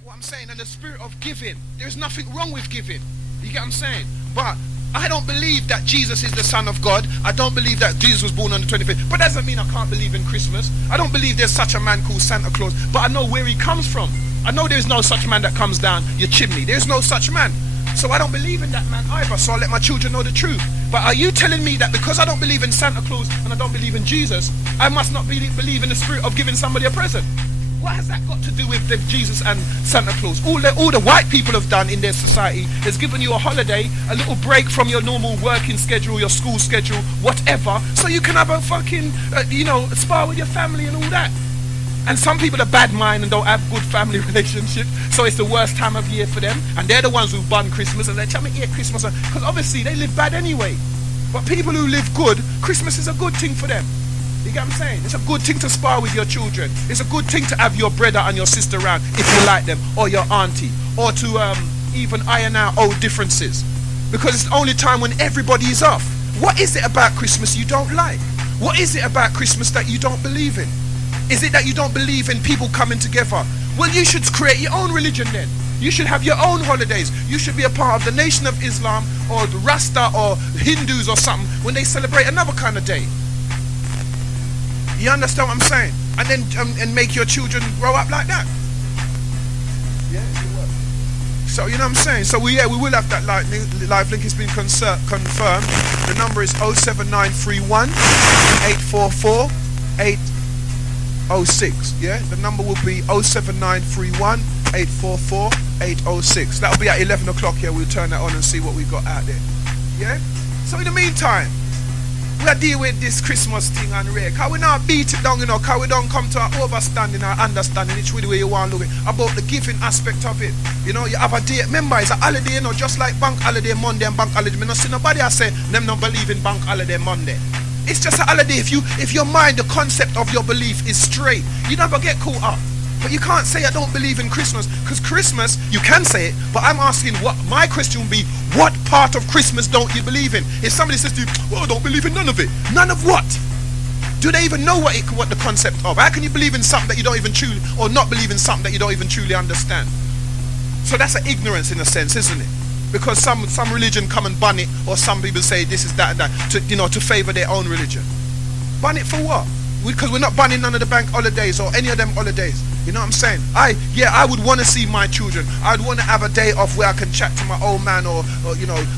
get what I'm saying? And the spirit of giving. There's nothing wrong with giving. You get what I'm saying? But I don't believe that Jesus is the Son of God. I don't believe that Jesus was born on the 25th. But that doesn't mean I can't believe in Christmas. I don't believe there's such a man called Santa Claus. But I know where he comes from. I know there's no such man that comes down your chimney. There's no such man. So I don't believe in that man either. So I let my children know the truth. But are you telling me that because I don't believe in Santa Claus and I don't believe in Jesus, I must not believe in the spirit of giving somebody a present? What has that got to do with Jesus and Santa Claus? All the white people have done in their society is given you a holiday, a little break from your normal working schedule, your school schedule, whatever, so you can have a fucking, spa with your family and all that. And some people are bad mind and don't have good family relationships, so it's the worst time of year for them. And they're the ones who bun Christmas and they tell me, yeah, Christmas, because obviously they live bad anyway. But people who live good, Christmas is a good thing for them. You get what I'm saying? It's a good thing to spar with your children. It's a good thing to have your brother and your sister around if you like them, or your auntie, or to even iron out old differences. Because it's the only time when everybody is off. What is it about Christmas you don't like? What is it about Christmas that you don't believe in? Is it that you don't believe in people coming together? Well, you should create your own religion then. You should have your own holidays. You should be a part of the Nation of Islam or the Rasta or Hindus or something when they celebrate another kind of day. You understand what I'm saying? And then and make your children grow up like that. Yeah, it works. So you know what I'm saying? So we will have that live link. It's been confirmed. The number is 07931 844 806. Yeah, the number will be 07931 844 806. That'll be at 11 o'clock. Yeah, we'll turn that on and see what we've got out there. Yeah. So in the meantime, we deal with this Christmas thing and rare. Cause we not beat it down, cause we don't come to an overstanding or understanding each way you want to look at about the giving aspect of it. You have a day, remember it's a holiday, just like bank holiday Monday and bank holiday. Me not see nobody I say them not believe in bank holiday Monday. It's just a holiday. If your mind, the concept of your belief is straight, you never get caught up. But you can't say I don't believe in Christmas, because Christmas, you can say it, but I'm asking what my question would be, what part of Christmas don't you believe in? If somebody says to you, well, I don't believe in none of it. None of what? Do they even know what the concept of? How can you believe in something that you don't even truly, or not believe in something that you don't even truly understand? So that's an ignorance in a sense, isn't it? Because some religion come and ban it, or some people say this is that and that, to favor their own religion. Ban it for what? Because we're not banning none of the bank holidays or any of them holidays. You know what I'm saying? I would want to see my children. I would want to have a day off where I can chat to my old man or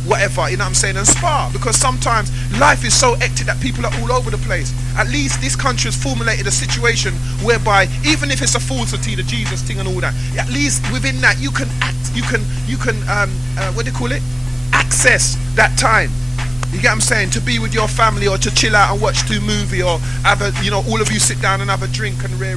whatever, you know what I'm saying, and spar. Because sometimes life is so hectic that people are all over the place. At least this country has formulated a situation whereby even if it's a falsity, the Jesus thing and all that, at least within that you can access that time. You get what I'm saying? To be with your family or to chill out and watch two movie or have all of you sit down and have a drink and rare.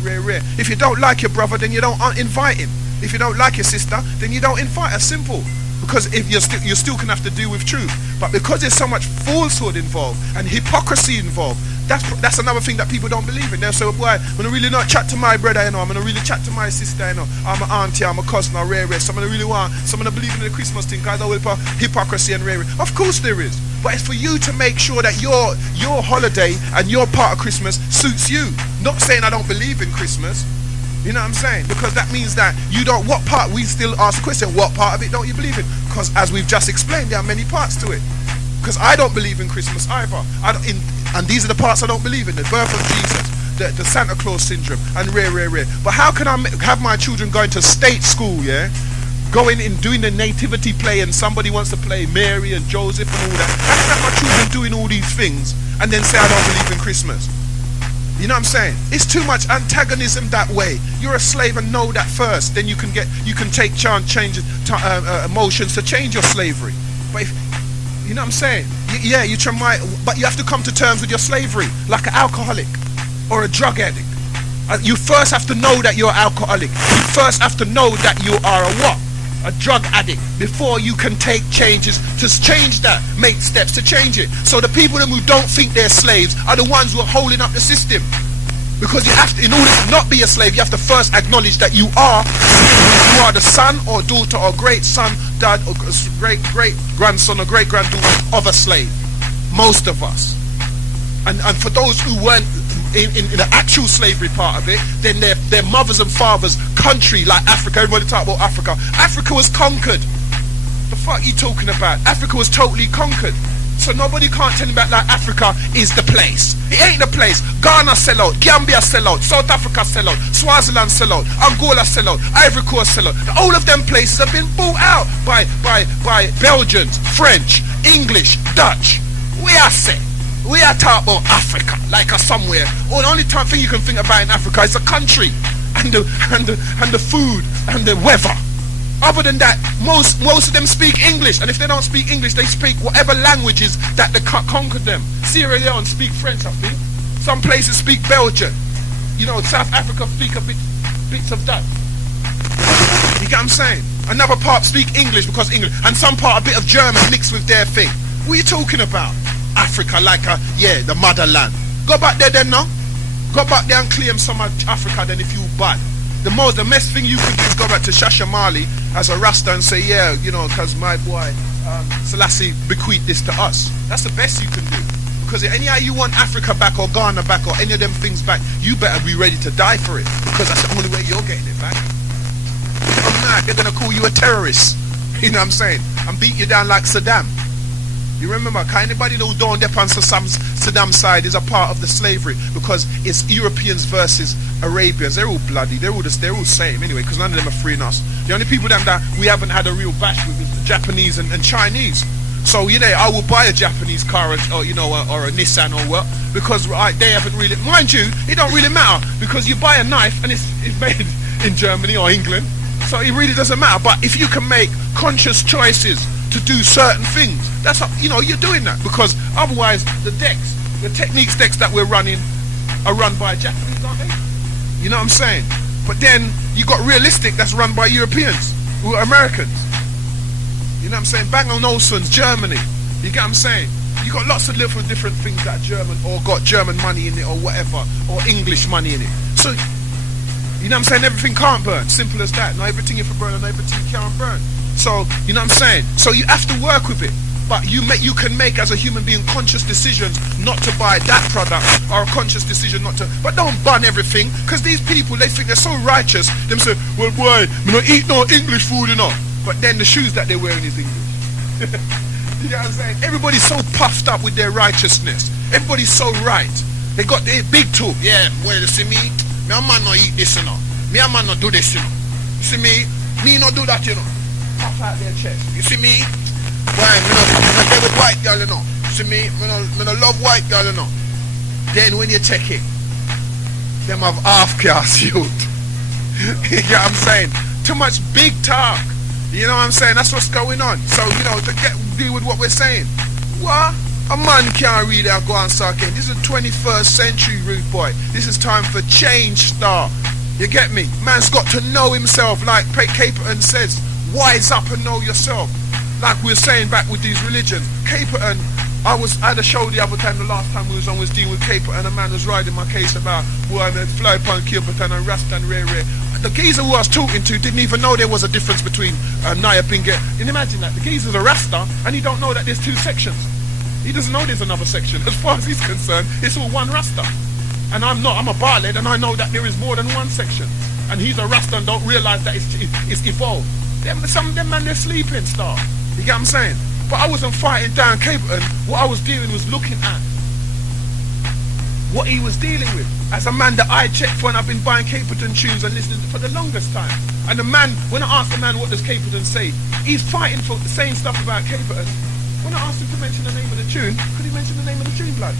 If you don't like your brother, then you don't invite him. If you don't like your sister, then you don't invite her. Simple. Because if you still can have to deal with truth. But because there's so much falsehood involved and hypocrisy involved, that's another thing that people don't believe in. They'll say, boy, I'm going to really not chat to my brother, I'm going to really chat to my sister, I'm an auntie, I'm a cousin, or rare. So I'm going to really believe in the Christmas thing because there's hypocrisy and rare. Of course there is. But it's for you to make sure that your holiday and your part of Christmas suits you. Not saying I don't believe in Christmas. You know what I'm saying? Because that means that you don't, what part, we still ask the question, what part of it don't you believe in? Because as we've just explained, there are many parts to it. Because I don't believe in Christmas either. And these are the parts I don't believe in. The birth of Jesus, the Santa Claus syndrome, and rare. But how can I have my children going to state school, yeah? Going in doing the nativity play and somebody wants to play Mary and Joseph and all that. How can I have my children doing all these things and then say I don't believe in Christmas? You know what I'm saying? It's too much antagonism that way. You're a slave and know that first. Then you can take emotions to change your slavery. But you know what I'm saying? But you have to come to terms with your slavery, like an alcoholic or a drug addict. You first have to know that you're alcoholic. You first have to know that you are a what? A drug addict, before you can take changes to change that, make steps to change it. So the people who don't think they're slaves are the ones who are holding up the system. Because you have to, in order to not be a slave, you have to first acknowledge that you are the son or daughter or great son, dad or great grandson or great granddaughter of a slave. Most of us. And for those who weren't in the actual slavery part of it, then their mothers and fathers' country like Africa. Everybody talk about Africa. Africa was conquered. The fuck you talking about? Africa was totally conquered. So nobody can't tell me about like Africa is the place. It ain't the place. Ghana sell out, Gambia sell out, South Africa sell out, Swaziland sell out, Angola sell out, Ivory Coast sell out. All of them places have been bought out by Belgians, French, English, Dutch. We are say. We are talking about Africa, like a somewhere. Or the only thing you can think about in Africa is the country and the food and the weather. Other than that, most of them speak English, and if they don't speak English, they speak whatever languages that they conquered them. Sierra Leone speak French, I think. Some places speak Belgian. You know, South Africa speak bits of that. You get what I'm saying? Another part speak English because English, and some part a bit of German mixed with their thing. What are you talking about? Africa, like the motherland. Go back there then, no? Go back there and claim some of Africa then if you bad. The best thing you could do is go back to Shashamali as a Rasta and say, yeah, you know, because my boy Selassie bequeathed this to us. That's the best you can do. Because anyhow you want Africa back or Ghana back or any of them things back, you better be ready to die for it. Because that's the only way you're getting it back. If not, they're going to call you a terrorist. You know what I'm saying? And beat you down like Saddam. You remember, anybody who don't depend on Saddam's side is a part of the slavery because it's Europeans versus Arabians. They're all bloody. They're all same anyway because none of them are freeing us. The only people that we haven't had a real bash with is the Japanese and Chinese. So you know, I will buy a Japanese car or a Nissan or what because they haven't really. Mind you, it don't really matter because you buy a knife and it's made in Germany or England. So it really doesn't matter. But if you can make conscious choices to do certain things, that's how, you're doing that because otherwise the techniques decks that we're running are run by Japanese, aren't they? You know what I'm saying? But then you got realistic that's run by Europeans who are Americans. You know what I'm saying? Bang & Olufsen's Germany. You get what I'm saying? You got lots of little different things that are German or got German money in it or whatever or English money in it. So you know what I'm saying? Everything can't burn. Simple as that. Not everything you can burn and everything you can't burn. So, you know what I'm saying? So you have to work with it. But you can make as a human being conscious decisions not to buy that product or a conscious decision not to. But don't ban everything because these people, they think they're so righteous. Them say, well, boy, me not eat no English food, But then the shoes that they're wearing is English. You know what I'm saying? Everybody's so puffed up with their righteousness. Everybody's so right. They got their big talk. Yeah, well, you see me? Me a man not eat this, Me a man not do this, You see me? Me not do that, Puff out their chest. You see me? Why? Me not deal with white girl, You see me? Me not love white girl, Then when you check it, them have half-caste youth. You know what I'm saying? Too much big talk. You know what I'm saying? That's what's going on. So, to deal with what we're saying. What? A man can't really go and start getting. This is the 21st century, rude boy. This is time for change, star. You get me? Man's got to know himself, like Caperton says. Wise up and know yourself. Like we were saying back with these religions. Caperton, I had a show the other time, the last time we was on was dealing with Caperton. A man was riding my case about boy, man, fly upon Caperton and Rasta and Ray. The geezer who I was talking to didn't even know there was a difference between Naya Binget. And imagine that, the geezer's a Rasta and he don't know that there's two sections. He doesn't know there's another section. As far as he's concerned, it's all one Rasta. And I'm not, I'm a Barled and I know that there is more than one section. And he's a Rasta and don't realise that it's evolved. Some of them man, they're sleeping, star. You get what I'm saying? But I wasn't fighting down Caperton. What I was doing was looking at what he was dealing with. As a man that I checked for and I've been buying Caperton tunes and listening for the longest time. And the man, when I asked the man what does Caperton say, he's fighting for the same stuff about Caperton. When I asked him to mention the name of the tune, could he mention the name of the tune, blood?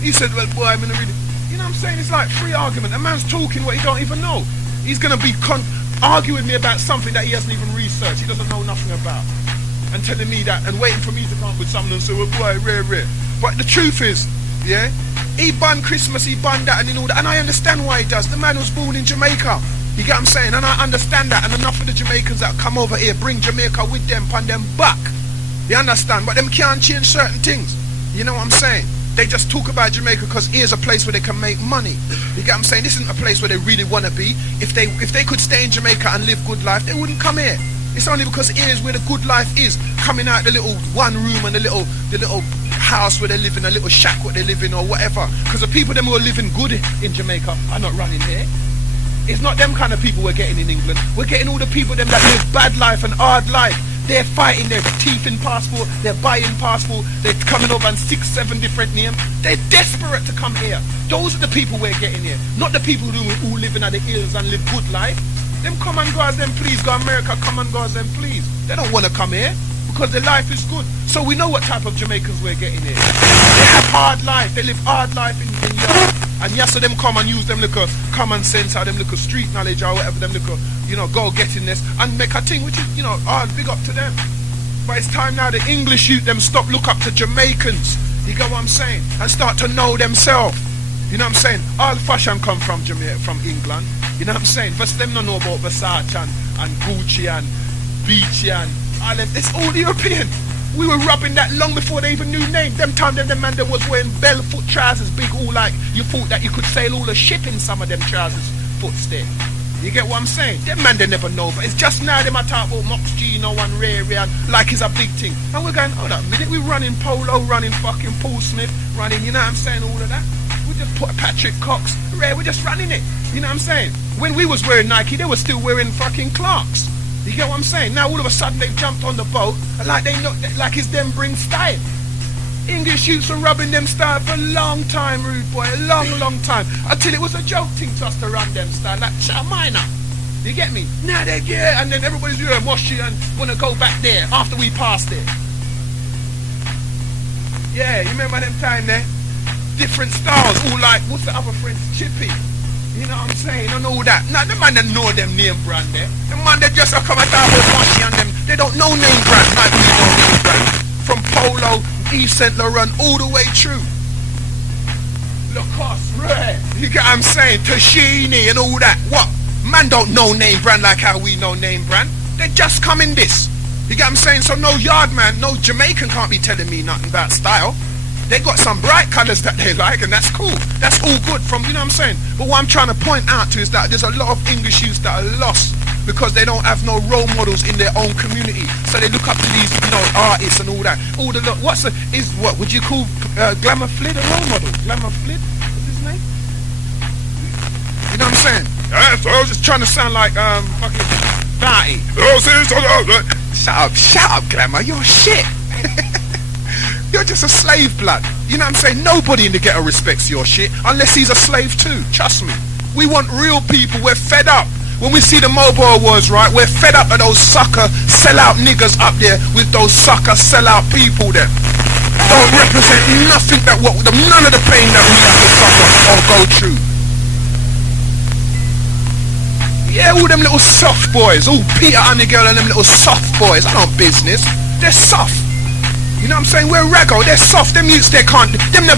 He said, well, boy, I'm going to read it. You know what I'm saying? It's like free argument. A man's talking what he don't even know. He's going to be arguing with me about something that he hasn't even researched. He doesn't know nothing about. And telling me that and waiting for me to come up with something and say, well, boy, rare. But the truth is, yeah, he banned Christmas, he banned that and all that. And I understand why he does. The man was born in Jamaica. You get what I'm saying? And I understand that. And enough of the Jamaicans that come over here bring Jamaica with them, pan them back. You understand? But them can't change certain things. You know what I'm saying? They just talk about Jamaica because here's a place where they can make money. You get what I'm saying? This isn't a place where they really want to be. If they could stay in Jamaica and live good life, they wouldn't come here. It's only because here's where the good life is. Coming out the little one room and the little house where they live in, a little shack where they live in or whatever. Because the people them who are living good in Jamaica are not running here. It's not them kind of people we're getting in England. We're getting all the people them that live bad life and hard life. They're fighting their teeth in passport, they're buying passport, they're coming over on 6-7 different names. They're desperate to come here. Those are the people we're getting here. Not the people who live in the hills and live good life. Them come and go as them please, go America, come and go as them please. They don't want to come here because their life is good. So we know what type of Jamaicans we're getting here. They have hard life, they live hard life in Europe. And yes, so them come and use them little common sense or them little street knowledge or whatever, them little, go getting this and make a thing which is, big up to them. But it's time now the English youth them stop look up to Jamaicans. You get what I'm saying? And start to know themselves. You know what I'm saying? All fashion come from Jamaica, from England. You know what I'm saying? First them don't know about Versace and Gucci and Beachy and all them. It's all European. We were robbing that long before they even knew name. Them time them man that was wearing bell-foot trousers, big all like you thought that you could sail all the ship in some of them trousers foots there. You get what I'm saying? Them man they never know, but it's just now them I talk about Mox Gino and Ray and like it's a big thing. And we're going, hold up a minute, we running Polo, running fucking Paul Smith, running, you know what I'm saying, all of that. We just put Patrick Cox, Ray, we're just running it. You know what I'm saying? When we was wearing Nike, they were still wearing fucking Clarks. You get what I'm saying? Now all of a sudden they've jumped on the boat like they know, like it's them bring style. English youths are rubbing them style for a long time, rude boy, a long time. Until it was a joke thing to us to run them style, like minor. You get me? Now they're yeah, and then everybody's here mushy and wanna go back there after we passed it. Yeah, you remember them time there? Different styles, all like, what's the other friends? Chippy. You know what I'm saying? And all that. Now, the man that know them name brand there. The man that just come and talk about mushy and them. They don't know name brand like we know name brand. From Polo, Yves Saint Laurent, all the way through. Lacoste, Ray. You get what I'm saying? Tashini and all that. What? Man don't know name brand like how we know name brand. They just come in this. You get what I'm saying? So no yard man, no Jamaican can't be telling me nothing about style. They got some bright colours that they like, and that's cool. That's all good from, you know what I'm saying? But what I'm trying to point out to is that there's a lot of English youths that are lost because they don't have no role models in their own community. So they look up to these, artists and all that. All the what would you call Glamour Flid a role model? Glamour Flid? What's his name? You know what I'm saying? So I was just trying to sound like fucking Batty. Shut up, Glamour. You're shit. You're just a slave blood. You know what I'm saying? Nobody in the ghetto respects your shit unless he's a slave too. Trust me. We want real people. We're fed up. When we see the mobile wars, right, we're fed up of those sucker sell-out niggas up there with those sucker sell-out people there. Don't represent nothing that none of the pain that we have to suffer or go through. Yeah, all them little soft boys, all Peter and the girl and them little soft boys, I don't business. They're soft. You know what I'm saying? We're raggo, they're soft, them youths they can't, them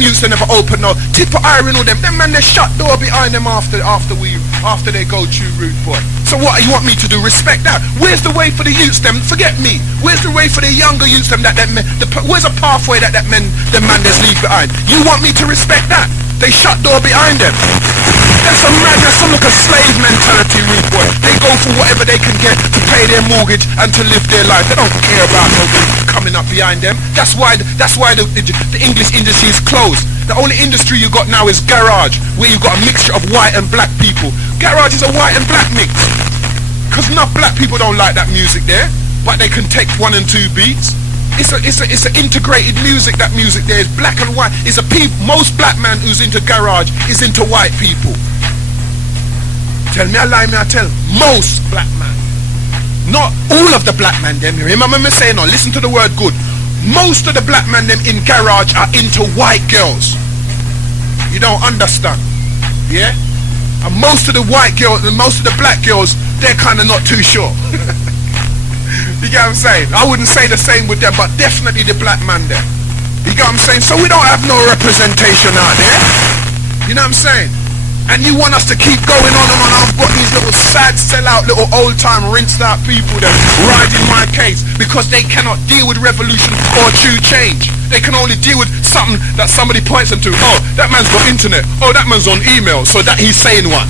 youths they never open no tip of iron or them man they shut door behind them after they go through rude boy. So what you want me to do? Respect that. Where's the way for the youths them? Forget me. Where's the way for the younger youths them where's a pathway that man that's leave behind? You want me to respect that? They shut door behind them. That's some madness, some like a slave mentality, rude boy. They go for whatever they can get to pay their mortgage and to live their life. They don't care about nobody coming up behind them. That's why the English industry is closed. The only industry you got now is garage, where you got a mixture of white and black people. Garage is a white and black mix. Because enough black people don't like that music there, but they can take 1 and 2 beats. It's an integrated music. That music there is black and white. Most black man who's into garage is into white people. Tell me a lie, me I tell. Most black man. Not all of the black man them. Remember me saying, no, listen to the word good. Most of the black man them in garage are into white girls. You don't understand. Yeah? And most of the white girls and most of the black girls, they're kind of not too sure. You get what I'm saying? I wouldn't say the same with them, but definitely the black man there. You get what I'm saying? So we don't have no representation out there. You know what I'm saying? And you want us to keep going on and on. I've got these little sad sell-out, little old-time rinsed out people that riding my case because they cannot deal with revolution or true change. They can only deal with something that somebody points them to. Oh, that man's got internet. Oh, that man's on email, so that he's saying one.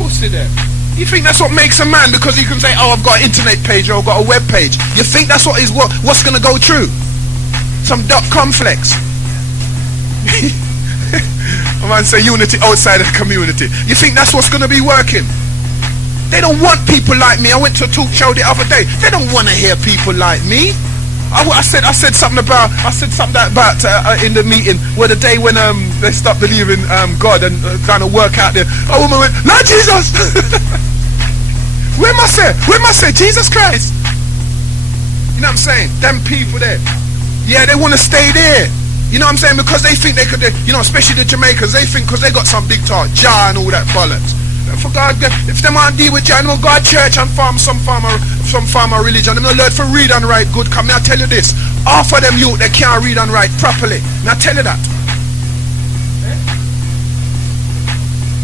Pussy there. You think that's what makes a man because you can say, oh, I've got an internet page or I've got a web page. You think that's what's going to go through? Some .com flex. A man say unity outside of the community. You think that's what's going to be working? They don't want people like me. I went to a talk show the other day. They don't want to hear people like me. I said something about in the meeting where the day when they stopped believing God and trying to work out there. A woman went, Lord Jesus. Where must I say Jesus Christ? You know what I'm saying? Them people there, yeah, they want to stay there. You know what I'm saying? Because they think they could, you know, especially the Jamaicans, they think because they got some big talk, Jah and all that bollocks. For God, if they want to deal with Jah, they go to church and some farmer religion. They don't learn to read and write good. Come, I tell you this: half of them youth they can't read and write properly. Now tell you that.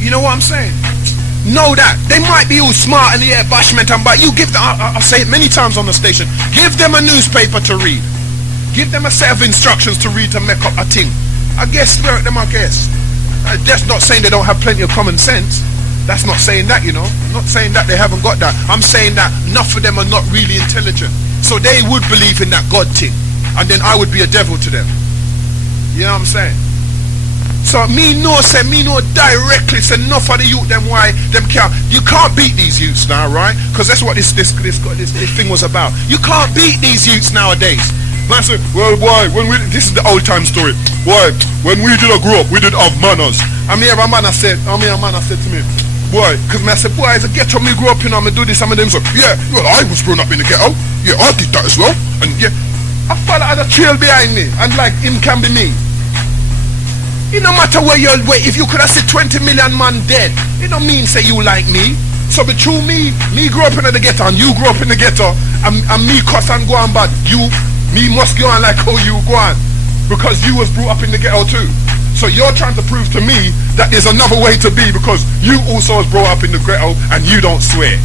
You know what I'm saying? Know that they might be all smart in the air, bashment and but you give them. I say it many times on the station. Give them a newspaper to read. Give them a set of instructions to read to make up a thing. I guess spirit them. I guess. That's not saying they don't have plenty of common sense. That's not saying that, you know. I'm not saying that they haven't got that. I'm saying that enough of them are not really intelligent. So they would believe in that God thing. And then I would be a devil to them. You know what I'm saying? So me no directly say enough of the youth them why them can't. You can't beat these youths now, right? Because that's what this thing was about. You can't beat these youths nowadays. Man say, well, why? This is the old time story. Why? When we did grow up, we did have manners. And me, a man said to me, boy, because I said, boy, as a ghetto me grew up, you know, I'm do this, I'm them so, yeah, well, I was grown up in the ghetto. Yeah, I did that as well. And yeah, I follow the trail behind me, and like him can be me. It no matter where you're, if you could have said 20 million man dead, it don't mean say you like me. So between me grew up in the ghetto, and you grew up in the ghetto, and me cuss and go on bad, me must go on like how you go on, because you was brought up in the ghetto too. So you're trying to prove to me that there's another way to be because you also was brought up in the ghetto and you don't swear.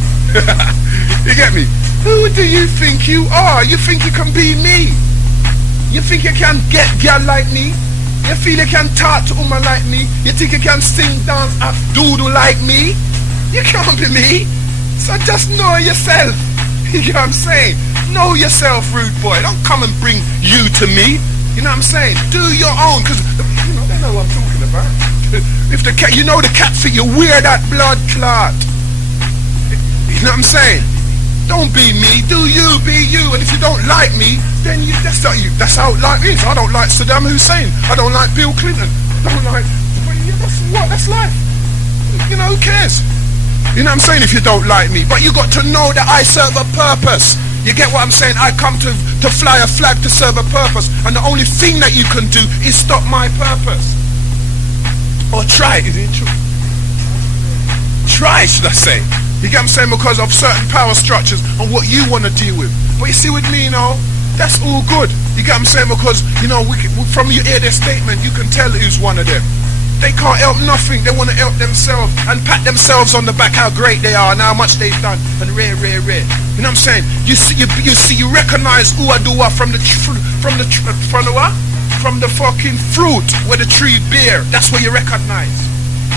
You get me? Who do you think you are? You think you can be me? You think you can get girl like me? You feel you can talk to woman like me? You think you can sing, dance, act, doodle like me? You can't be me. So just know yourself. You know what I'm saying? Know yourself, rude boy. Don't come and bring you to me. You know what I'm saying? Do your own, because you know they know what I'm talking about. If the cat, you know the cat feet, you wear that blood clot. You know what I'm saying? Don't be me. Do you be you? And if you don't like me, then that's not you. That's how life is. I don't like Saddam Hussein. I don't like Bill Clinton. I don't like. That's life. You know, who cares? You know what I'm saying? If you don't like me, but you got to know that I serve a purpose. You get what I'm saying? I come to fly a flag to serve a purpose, and the only thing that you can do is stop my purpose. Or try, is it true? Try, should I say? You get what I'm saying? Because of certain power structures and what you want to deal with. But you see with me, you know, that's all good. You get what I'm saying? Because, you know, from you hear their statement, you can tell who's one of them. They can't help nothing. They want to help themselves and pat themselves on the back how great they are and how much they've done and rare. You know what I'm saying? You recognize Uadua from the fucking fruit where the tree bear. That's where you recognize.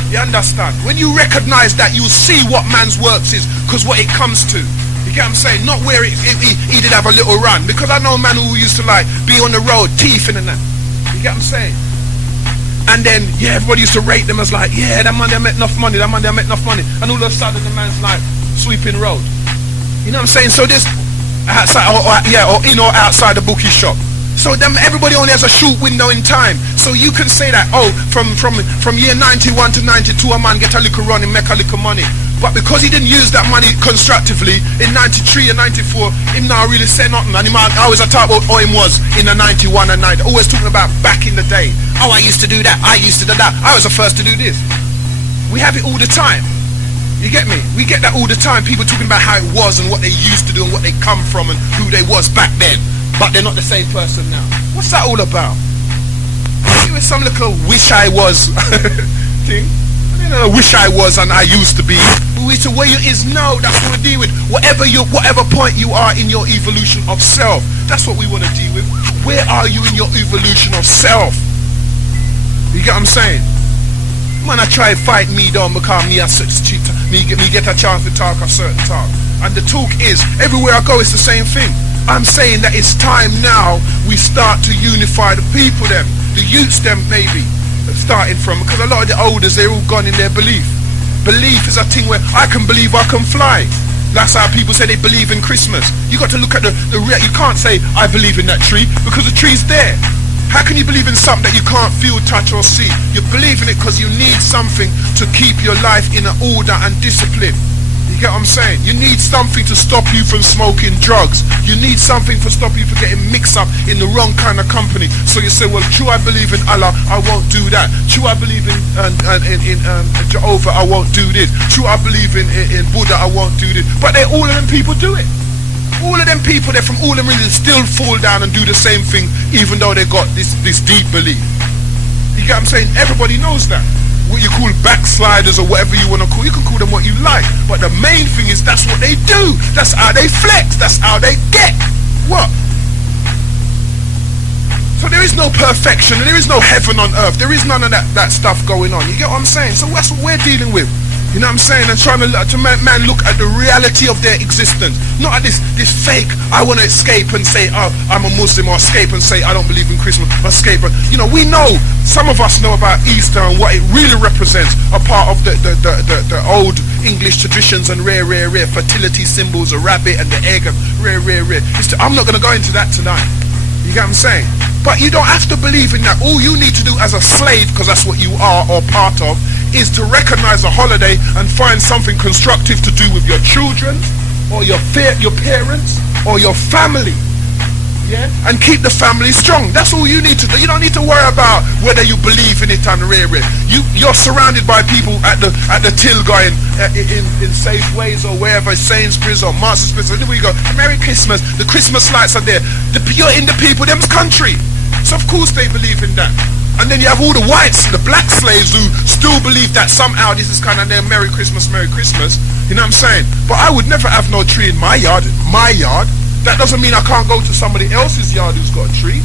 You understand? When you recognize that, you see what man's works is, because what it comes to. You get what I'm saying? Not where he did have a little run. Because I know a man who used to like be on the road, teething and that. You get what I'm saying? And then, yeah, everybody used to rate them as like, yeah, that man, they make enough money, And all of a sudden, the man's like, sweeping road. You know what I'm saying? So this, outside, or in or outside the bookie shop. So them, everybody only has a short window in time. So you can say that, oh, from year 91 to 92, a man get a little run and make a little money. But because he didn't use that money constructively in 93 and 94, him now really say nothing. And him always talk about how him was in the 91 and 90. Always talking about back in the day. Oh, I used to do that. I used to do that. I was the first to do this. We have it all the time. You get me? We get that all the time. People talking about how it was and what they used to do and what they come from and who they was back then. But they're not the same person now. What's that all about? It was some little wish I was thing. You know, wish I was and I used to be. To where you is now, that's what we deal with. Whatever point you are in your evolution of self, that's what we want to deal with. Where are you in your evolution of self? You get what I'm saying? Man, I try to fight me down because me get a chance to talk a certain talk. And the talk is, everywhere I go it's the same thing. I'm saying that it's time now we start to unify the people them, the youths them maybe. starting from, because a lot of the elders, they're all gone in their belief. Belief is a thing where I can believe I can fly. That's how people say they believe in Christmas. You got to look at the real. You can't say I believe in that tree because the tree's there. How can you believe in something that you can't feel, touch or see? You believe in it because you need something to keep your life in an order and discipline. You get what I'm saying? You need something to stop you from smoking drugs. You need something to stop you from getting mixed up in the wrong kind of company. So you say, well, true, I believe in Allah, I won't do that. True, I believe in Jehovah, I won't do this. True, I believe in Buddha, I won't do this. But all of them people do it. All of them people, they're from all them religions, still fall down and do the same thing, even though they got this deep belief. You get what I'm saying? Everybody knows that. What you call backsliders or whatever you want to call, you can call them what you like. But the main thing is that's what they do. That's how they flex. That's how they get. What? So there is no perfection. There is no heaven on earth. There is none of that stuff going on. You get what I'm saying? So that's what we're dealing with. You know what I'm saying? And trying to man look at the reality of their existence. Not at this fake, I want to escape and say, oh, I'm a Muslim, or escape and say, I don't believe in Christmas, or escape. You know, we know, some of us know about Easter and what it really represents, a part of the old English traditions and rare fertility symbols, a rabbit and the egg and rare. I'm not going to go into that tonight. You get what I'm saying? But you don't have to believe in that. All you need to do as a slave, because that's what you are or part of, is to recognize a holiday and find something constructive to do with your children or your parents or your family. Yeah? And keep the family strong. That's all you need to do. You don't need to worry about whether you believe in it and rare. You're surrounded by people at the till going in Safeways or wherever, Sainsbury's or Marks and Spencer. There we go. Merry Christmas. The Christmas lights are there. You're in the people, them's country. So of course they believe in that. And then you have all the whites, the black slaves who still believe that somehow this is kind of their Merry Christmas. You know what I'm saying? But I would never have no tree in my yard. That doesn't mean I can't go to somebody else's yard who's got a tree.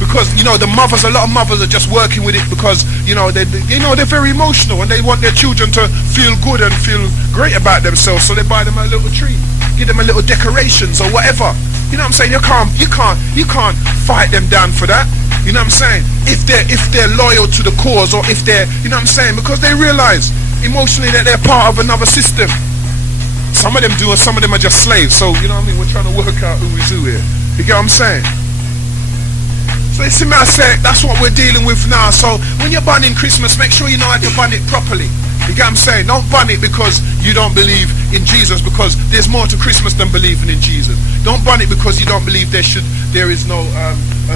Because, you know, a lot of mothers are just working with it because, you know, they're very emotional and they want their children to feel good and feel great about themselves. So they buy them a little tree, give them a little decorations or whatever. You know what I'm saying? You can't fight them down for that. You know what I'm saying? If they're loyal to the cause, or if they're, you know what I'm saying? Because they realize emotionally that they're part of another system. Some of them do, and some of them are just slaves. So, you know what I mean? We're trying to work out who is who here. You get what I'm saying? So you see me, I say, that's what we're dealing with now. So when you're bunning Christmas, make sure you know how to bun it properly. You get what I'm saying? Don't bun it because you don't believe in Jesus, because there's more to Christmas than believing in Jesus. Don't bun it because you don't believe there is no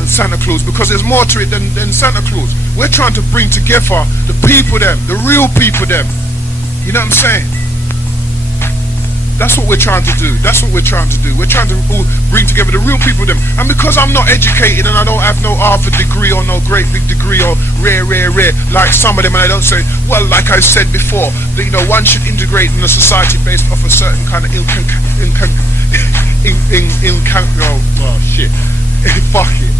Santa Claus, because there's more to it than Santa Claus. We're trying to bring together the people them, the real people them. You know what I'm saying? That's what we're trying to do. We're trying to bring together the real people them. And because I'm not educated and I don't have no Harvard degree or no great big degree or rare, like some of them, and I don't say, well, like I said before, that, you know, one should integrate in a society based off a certain kind of fuck it.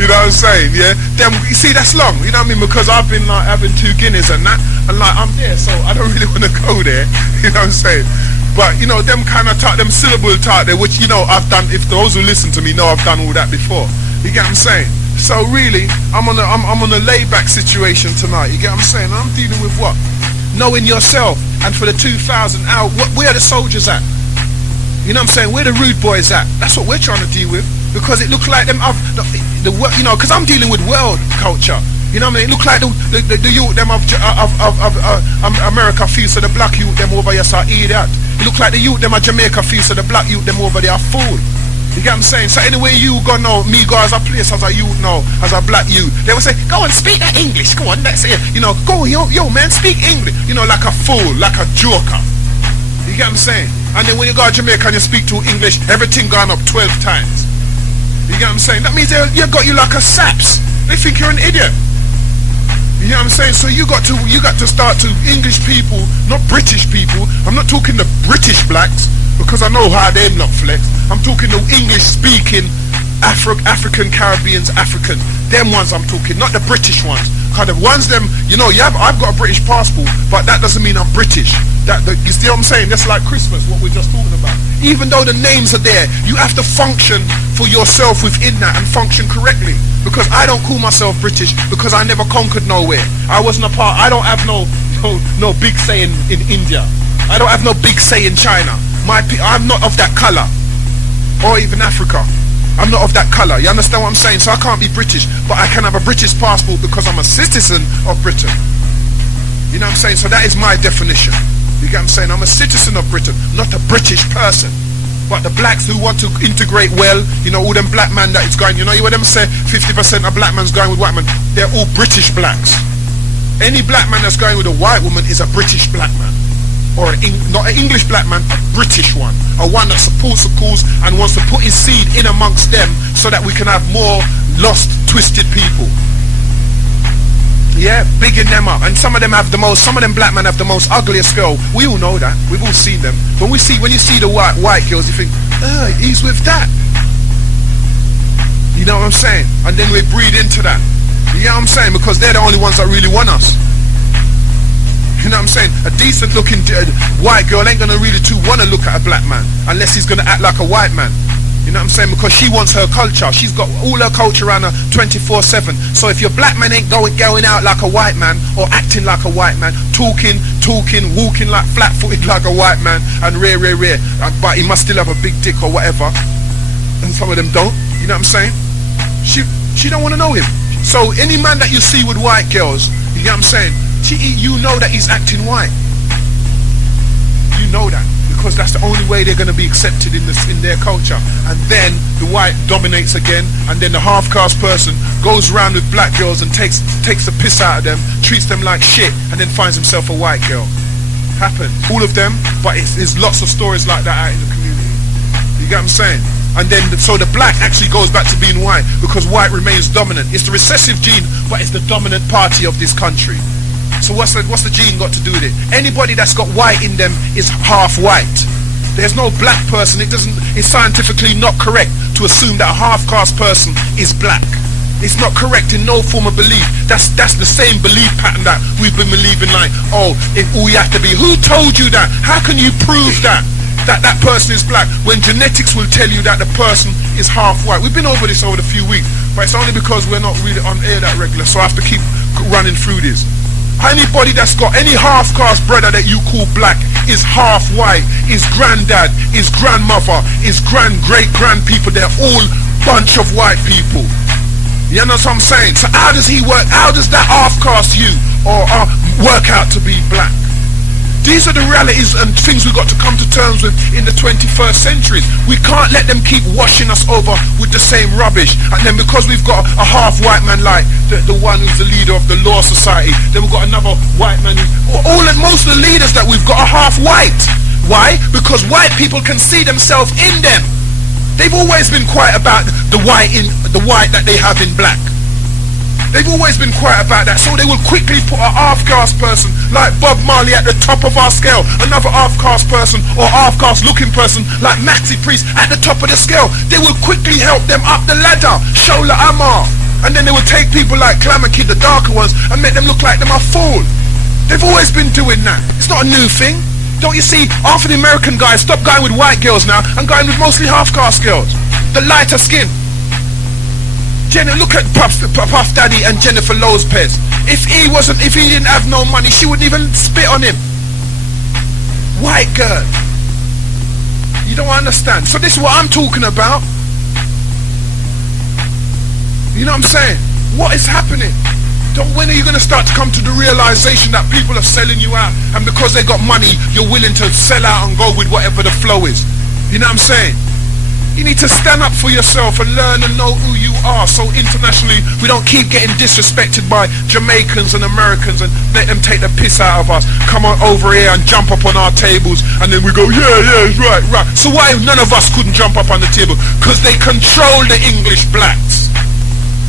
You know what I'm saying? Yeah. Then you see, that's long. You know what I mean? Because I've been like having 2 Guineas and that, and like I'm there, so I don't really want to go there. You know what I'm saying? But you know, them kind of talk, them syllable talk there, which, you know, I've done. If those who listen to me know, I've done all that before. You get what I'm saying? So really, I'm on a layback situation tonight. You get what I'm saying? I'm dealing with what? Knowing yourself. And for the 2,000 out, where are the soldiers at? You know what I'm saying? Where the rude boys at? That's what we're trying to deal with. Because it looks like them, you know, because I'm dealing with world culture. You know what I mean? It looks like the youth them of America feel so the black youth them over here are idiot. It looks like the youth them of Jamaica feel so the black youth them over there are fool. You get what I'm saying? So anyway you go now, me go as a place as a youth now, as a black youth, they will say, go on, speak that English, go on, let's say, you know, go, yo man, speak English. You know, like a fool, like a joker. You get what I'm saying? And then when you go to Jamaica and you speak to English, everything gone up 12 times. You get what I'm saying? That means they got you like a saps. They think you're an idiot. You know what I'm saying? So you got to start to English people, not British people. I'm not talking the British blacks, because I know how they're not flexed. I'm talking the English speaking African Caribbeans, African. Them ones I'm talking, not the British ones. Kind of ones them, you know, I've got a British passport, but that doesn't mean I'm British. You see what I'm saying? That's like Christmas, what we're just talking about. Even though the names are there, you have to function for yourself within that and function correctly. Because I don't call myself British because I never conquered nowhere. I wasn't a part. I don't have no big say in India. I don't have no big say in China. I'm not of that colour. Or even Africa. I'm not of that colour. You understand what I'm saying? So I can't be British, but I can have a British passport because I'm a citizen of Britain. You know what I'm saying? So that is my definition. You get what I'm saying? I'm a citizen of Britain, not a British person. But the blacks who want to integrate well, you know, all them black men that is going, you know, you hear them say 50% of black man's going with white men. They're all British blacks. Any black man that's going with a white woman is a British black man. Or not an English black man, a British one. A one that supports the cause and wants to put his seed in amongst them so that we can have more lost, twisted people. Yeah, bigging them up. And some of them black men have the most ugliest girl. We all know that. We've all seen them. When you see the white girls, you think, he's with that. You know what I'm saying? And then we breed into that. You know what I'm saying? Because they're the only ones that really want us. You know what I'm saying? A decent looking white girl ain't gonna really want to look at a black man unless he's gonna act like a white man. You know what I'm saying? Because she wants her culture. She's got all her culture around her 24/7. So if your black man ain't going out like a white man or acting like a white man, talking, walking like flat-footed like a white man and rare, but he must still have a big dick or whatever. And some of them don't. You know what I'm saying? She don't want to know him. So any man that you see with white girls, you know what I'm saying? You know that he's acting white. You know that. Because that's the only way they're going to be accepted in their culture. And then the white dominates again, and then the half-caste person goes around with black girls and takes the piss out of them, treats them like shit, and then finds himself a white girl. Happens. All of them, but there's lots of stories like that out in the community. You get what I'm saying? And then so the black actually goes back to being white because white remains dominant. It's the recessive gene, but it's the dominant party of this country. So what's the gene got to do with it? Anybody that's got white in them is half white. There's no black person. It's scientifically not correct to assume that a half-caste person is black. It's not correct in no form of belief. That's the same belief pattern that we've been believing, like, we have to be. Who told you that? How can you prove that person is black when genetics will tell you that the person is half white? We've been over this over the few weeks, but it's only because we're not really on air that regular, so I have to keep running through this. Anybody that's got any half-caste brother that you call black is half white. His granddad, his grandmother, his great-grand people, they're all bunch of white people. You know what I'm saying? So how does he work? How does that half-caste you or work out to be black? These are the realities and things we've got to come to terms with in the 21st century. We can't let them keep washing us over with the same rubbish. And then because we've got a half white man like the one who's the leader of the Law Society, then we've got another white man most of the leaders that we've got are half white. Why? Because white people can see themselves in them. They've always been quiet about the white that they have in black. They've always been quiet about that, so they will quickly put a half-caste person like Bob Marley at the top of our scale, another half-caste person or half-caste looking person like Maxi Priest at the top of the scale. They will quickly help them up the ladder, Shola Amar, and then they will take people like Glamour Kid, the darker ones, and make them look like them a fool. They've always been doing that. It's not a new thing. Don't you see, half of the American guys stop going with white girls now and going with mostly half-caste girls, the lighter skin. Look at Puff Daddy and Jennifer Lopez. If he didn't have no money, she wouldn't even spit on him. White girl. You don't understand. So this is what I'm talking about. You know what I'm saying? What is happening? When are you going to start to come to the realization that people are selling you out, and because they got money, you're willing to sell out and go with whatever the flow is? You know what I'm saying? You need to stand up for yourself and learn and know who you are, so internationally we don't keep getting disrespected by Jamaicans and Americans and let them take the piss out of us. Come on over here and jump up on our tables, and then we go, yeah, right. So why none of us couldn't jump up on the table? Because they control the English blacks.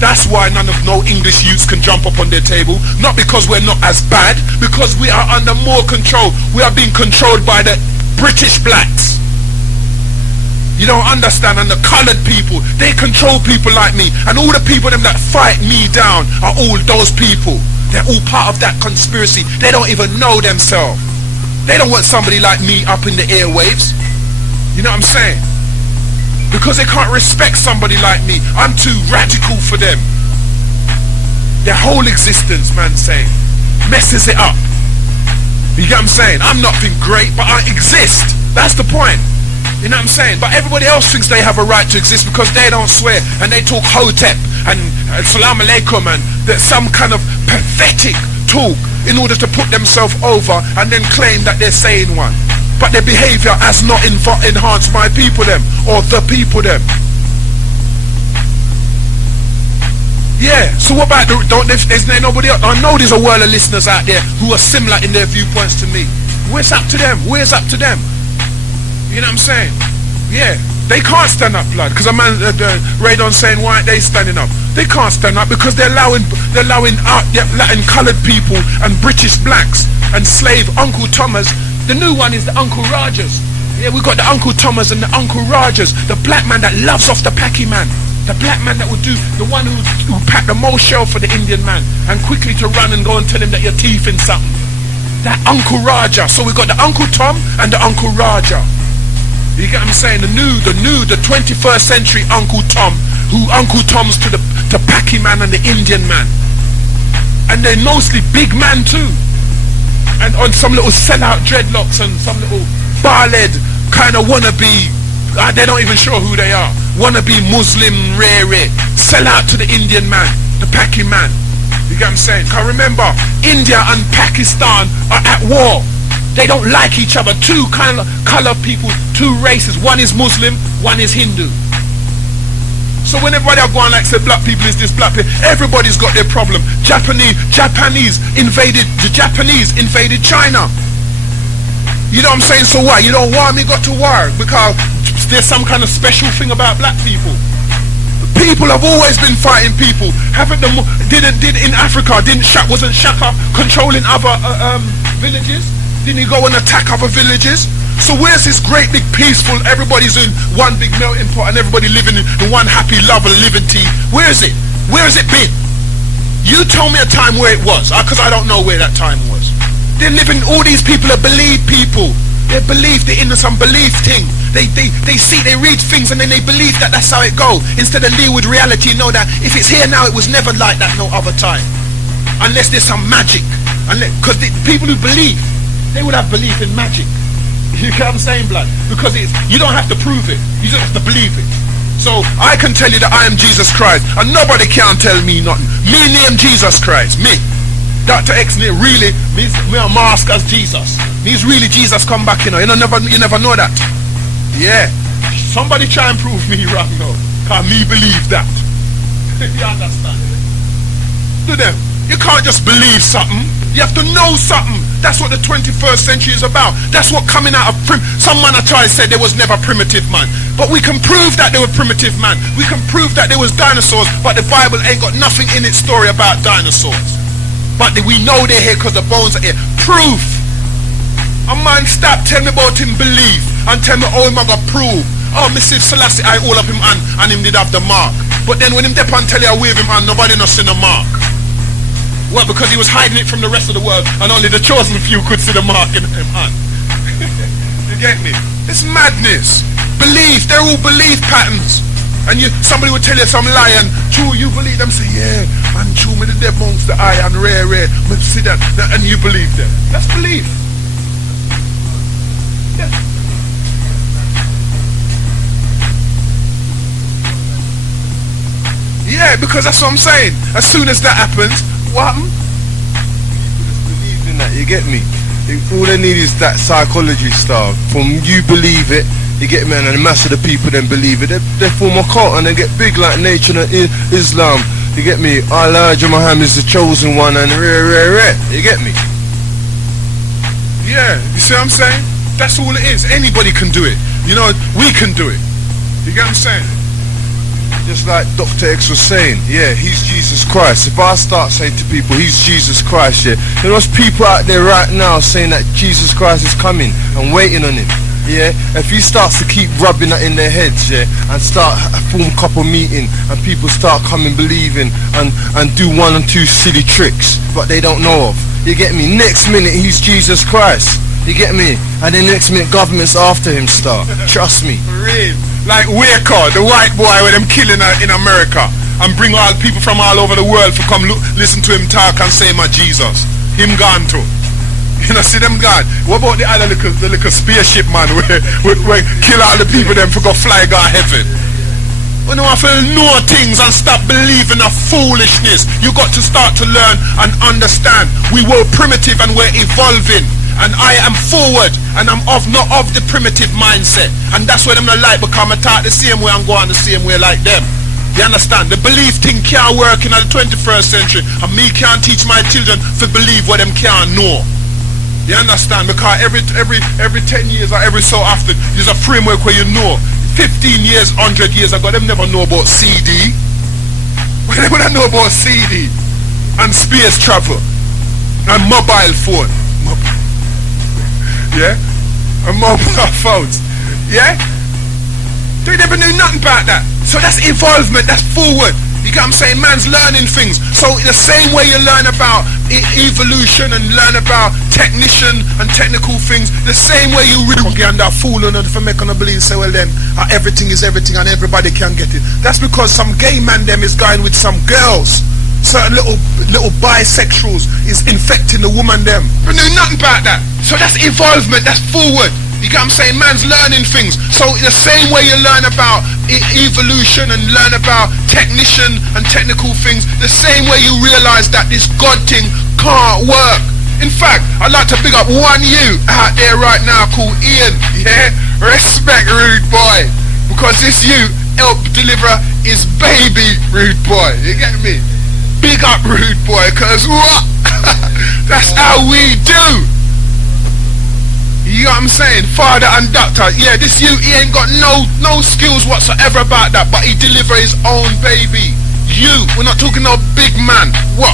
That's why no English youths can jump up on their table. Not because we're not as bad, because we are under more control. We are being controlled by the British blacks. You don't understand. And the coloured people, they control people like me. And all the people them that fight me down are all those people. They're all part of that conspiracy. They don't even know themselves. They don't want somebody like me up in the airwaves. You know what I'm saying? Because they can't respect somebody like me. I'm too radical for them. Their whole existence, man, saying, messes it up. You get what I'm saying? I'm nothing great, but I exist. That's the point. You know what I'm saying? But everybody else thinks they have a right to exist because they don't swear and they talk hotep and salam alaikum and there's some kind of pathetic talk in order to put themselves over and then claim that they're saying one. But their behavior has not enhanced my people them or the people them. Yeah, so what about there's nobody else? I know there's a world of listeners out there who are similar in their viewpoints to me. Where's up to them? Where's up to them? You know what I'm saying? Yeah, they can't stand up, blood. Because a man, Radon saying, why aren't they standing up? They can't stand up because they're allowing Latin coloured people and British blacks and slave Uncle Thomas. The new one is the Uncle Rajas. Yeah, we got the Uncle Thomas and the Uncle Rajas. The black man that loves off the Paki man. The black man that would do, the one who packed the most shell for the Indian man and quickly to run and go and tell him that your teeth in something. That Uncle Raja. So we got the Uncle Tom and the Uncle Raja. You get what I'm saying? The 21st century Uncle Tom, who Uncle Tom's to Paki man and the Indian man. And they're mostly big man too. And on some little sellout dreadlocks and some little bar-led kind of wannabe, they're not even sure who they are. Wannabe Muslim rare, sell out to the Indian man, the Paki man. You get what I'm saying? Because remember, India and Pakistan are at war. They don't like each other. Two kind of color people, two races. One is Muslim, one is Hindu. So when everybody are going like say black people is this, black people, everybody's got their problem. Japanese invaded China. You know what I'm saying? So why? You know why we got to war? Because there's some kind of special thing about black people. People have always been fighting people. Didn't in Africa? Wasn't Shaka controlling other villages? Didn't he go and attack other villages? So where's this great big peaceful? Everybody's in one big melting pot and everybody living in one happy love and liberty. Where is it? Where has it been? You tell me a time where it was, because I don't know where that time was. They're living. All these people are believe people. They believe they're in some belief thing. They see, they read things and then they believe that that's how it goes. Instead of live with reality, know that if it's here now, it was never like that no other time. Unless there's some magic. Because the people who believe, they would have belief in magic. You get what I'm saying, blood? Because you don't have to prove it. You just have to believe it. So I can tell you that I am Jesus Christ, and nobody can tell me nothing. Me name Jesus Christ. Me. Doctah X name really means me a mask as Jesus. Means really Jesus come back, you know. You never know that. Yeah. Somebody try and prove me wrong now. Cause me believe that. You understand? Do them. You can't just believe something. You have to know something. That's what the 21st century is about. That's what coming out of some man I tried said there was never primitive man. But we can prove that there were primitive man. We can prove that there was dinosaurs, but the Bible ain't got nothing in its story about dinosaurs. But we know they're here because the bones are here. Proof. A man stop tell me about him belief and tell me oh him I got prove. Oh Mr. Selassie I all up him and him did have the mark. But then when him dep and tell you I wave him and nobody not seen the mark. Well, because he was hiding it from the rest of the world and only the chosen few could see the mark in him hand. You get me? It's madness. Belief, they're all belief patterns. And somebody would tell you some lie and true, you believe them, say yeah, and true, me the dead amongst the eye and rare, me see that, and you believe them. That's belief. Yeah. Yeah, because that's what I'm saying. As soon as that happens, what happened? People just believe in that, you get me? All they need is that psychology stuff. From you believe it, you get me, and the mass of the people then believe it. They form a cult and they get big like Nation of Islam. You get me? Elijah Muhammad is the chosen one and rare. You get me? Yeah, you see what I'm saying? That's all it is. Anybody can do it. You know, we can do it. You get what I'm saying? Just like Doctah X was saying, yeah, he's Jesus Christ. If I start saying to people, he's Jesus Christ, yeah, there's people out there right now saying that Jesus Christ is coming and waiting on him. Yeah, if he starts to keep rubbing that in their heads, yeah, and start a form couple meeting and people start coming believing and do one and two silly tricks but they don't know of. You get me? Next minute he's Jesus Christ. You get me? And then next minute government's after him start. Trust me. Real. Like Waker, the white boy with them killing in America, and bring all people from all over the world to come listen to him talk and say my Jesus. Him gone too. You know, see them gone. What about the other little spaceship man where kill all the people them for go fly go heaven? When you have to know things and stop believing the foolishness, you got to start to learn and understand. We were primitive and we're evolving. And I am forward, and I'm not of the primitive mindset. And that's where them not like, because I talk the same way and go on the same way like them. You understand? The belief thing can't work in the 21st century, and me can't teach my children to believe what them can't know. You understand? Because every 10 years or every so often, there's a framework where you know. 15 years, 100 years ago, them never know about CD. When they would know about CD and space travel and mobile phone. Yeah? And mobile phones. Yeah? They never knew nothing about that. So that's evolvement, that's forward. You get what I'm saying? Man's learning things. So the same way you learn about evolution and learn about technician and technical things, the same way you really get that fooling and for making a believe, say, well then, everything is everything and everybody can get it. That's because some gay man them is going with some girls. Certain little bisexuals is infecting the woman them. But knew nothing about that. So that's evolvement, that's forward. You get what I'm saying? Man's learning things. So the same way you learn about evolution and learn about technician and technical things, the same way you realize that this God thing can't work. In fact, I'd like to big up one you out there right now called Ian. Yeah? Respect, rude boy. Because this you helped deliver his baby, rude boy. You get me? Big up, rude boy, cause what? That's how we do. You know what I'm saying? Father and Doctah. Yeah, this you, he ain't got no skills whatsoever about that, but he deliver his own baby. You, we're not talking no big man. What?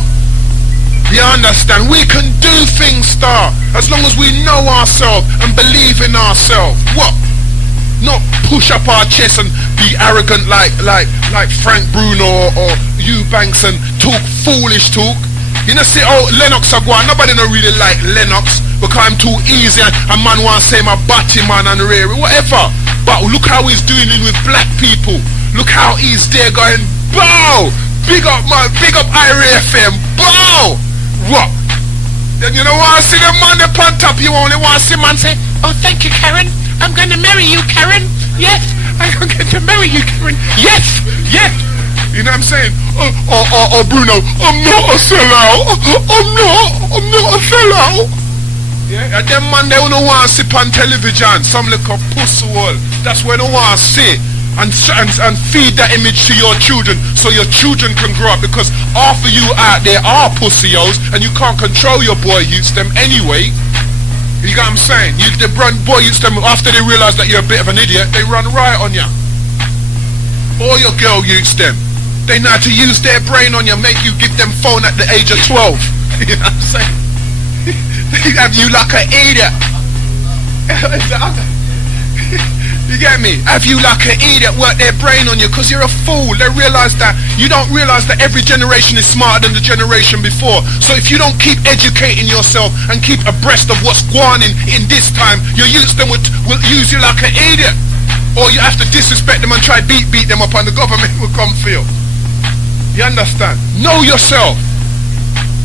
You understand? We can do things, Star, as long as we know ourselves and believe in ourselves. What? Not push up our chest and be arrogant like Frank Bruno or Eubanks and talk foolish talk. You know, see, oh, Lennox Agua, nobody don't really like Lennox because I'm too easy and man want to say my batty man and rare, whatever. But look how he's doing it with black people. Look how he's there going, bow! Big up man, big up IRFM, bow! What? Then you know what I see the man up on top, you only want to see man say, oh thank you Karen, I'm gonna marry you Karen, yes, I'm going to marry you Karen, yes, yes. You know what I'm saying? Oh, Bruno, I'm not a sellout. I'm not a sellout. Yeah, and them man, they don't want to sit on television. Some look of pussy wall. That's where they want to sit and feed that image to your children so your children can grow up, because half of you out there are pussios and you can't control your boy youths them anyway. You get what I'm saying? The boy youths them, after they realize that you're a bit of an idiot, they run riot on you. Or your girl youths them. They know how to use their brain on you, make you give them phone at the age of 12. You know what I'm saying? They have you like an idiot. You get me? Have you like an idiot work their brain on you because you're a fool. They realize that you don't realize that every generation is smarter than the generation before. So if you don't keep educating yourself and keep abreast of what's going on in this time, your youths then will use you like an idiot. Or you have to disrespect them and try beat them up and the government will come for you. You understand? Know yourself.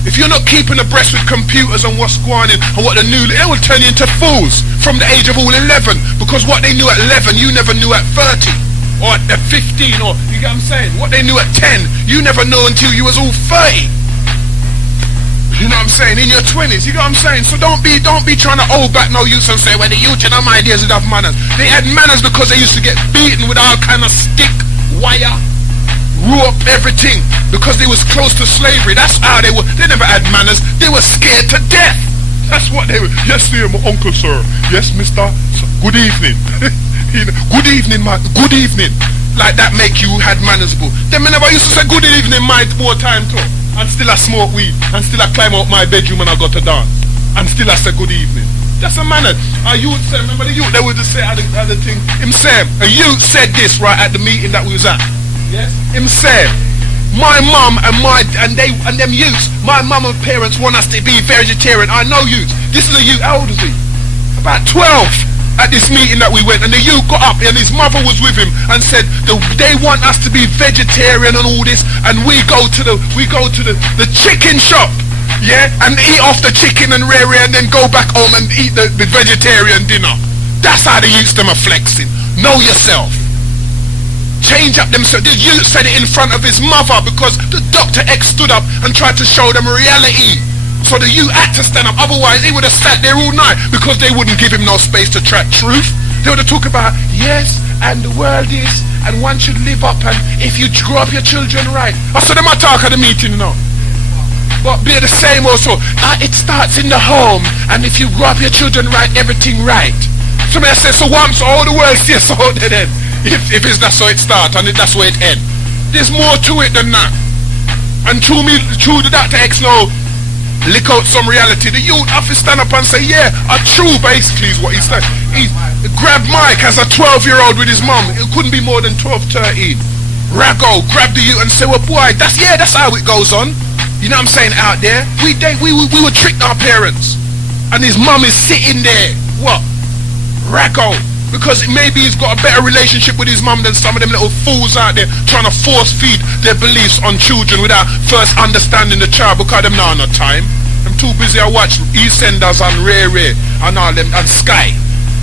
If you're not keeping abreast with computers and what's going on and what the new, it will turn you into fools from the age of all 11, because what they knew at 11 you never knew at 30 or at 15, or you get what I'm saying? What they knew at 10 you never know until you was all 30. You know what I'm saying? In your 20s, you know what I'm saying? So don't be trying to hold back no youth and say, well the youth and them ideas would have manners. They had manners because they used to get beaten with all kind of stick, wire, rope, everything, because they was close to slavery. That's how they were. They never had manners. They were scared to death. That's what they were. Yes, dear, my uncle, sir. Yes, mister. Good evening. Good evening, man. Good evening. Like that make you had manners, boo. Then I never used to say good evening, my more time too. And still I smoke weed. And still I climb out my bedroom and I go to dance. And still I say good evening. That's a manner. A youth said, remember the youth, they would just say at the thing. Him say, a youth said this right at the meeting that we was at. Yes. Him said, my mum and them youths, my mum and parents want us to be vegetarian. I know youths. This is a youth. How old is he? about 12 at this meeting that we went, and the youth got up and his mother was with him and said they want us to be vegetarian and all this, and we go to the chicken shop, yeah, and eat off the chicken and and then go back home and eat the vegetarian dinner. That's how the youths them are flexing. Know yourself. Change up themselves. The youth said it in front of his mother because the Doctah X stood up and tried to show them reality. So the youth had to stand up, otherwise he would have sat there all night because they wouldn't give him no space to track truth. They would have talked about, yes, and the world is, and one should live up, and if you grow up your children right. I saw them talk at the meeting now. But be the same also. It starts in the home, and if you grow up your children right, everything right. Somebody says, so once all the world sees so then. If it's that's how it starts and that's where it ends. There's more to it than that. And through the Doctah X now, lick out some reality. The youth have to stand up and say, yeah, true basically is what he said. He grabbed Mike as a 12-year-old with his mum. It couldn't be more than 12, 13. Rago grabbed the youth and said, well boy, that's how it goes on. You know what I'm saying out there? We were tricked our parents. And his mum is sitting there. What? Rago. Because maybe he's got a better relationship with his mum than some of them little fools out there trying to force feed their beliefs on children without first understanding the child, because them now no time. I'm too busy to watch EastEnders and Ray and all them and Sky.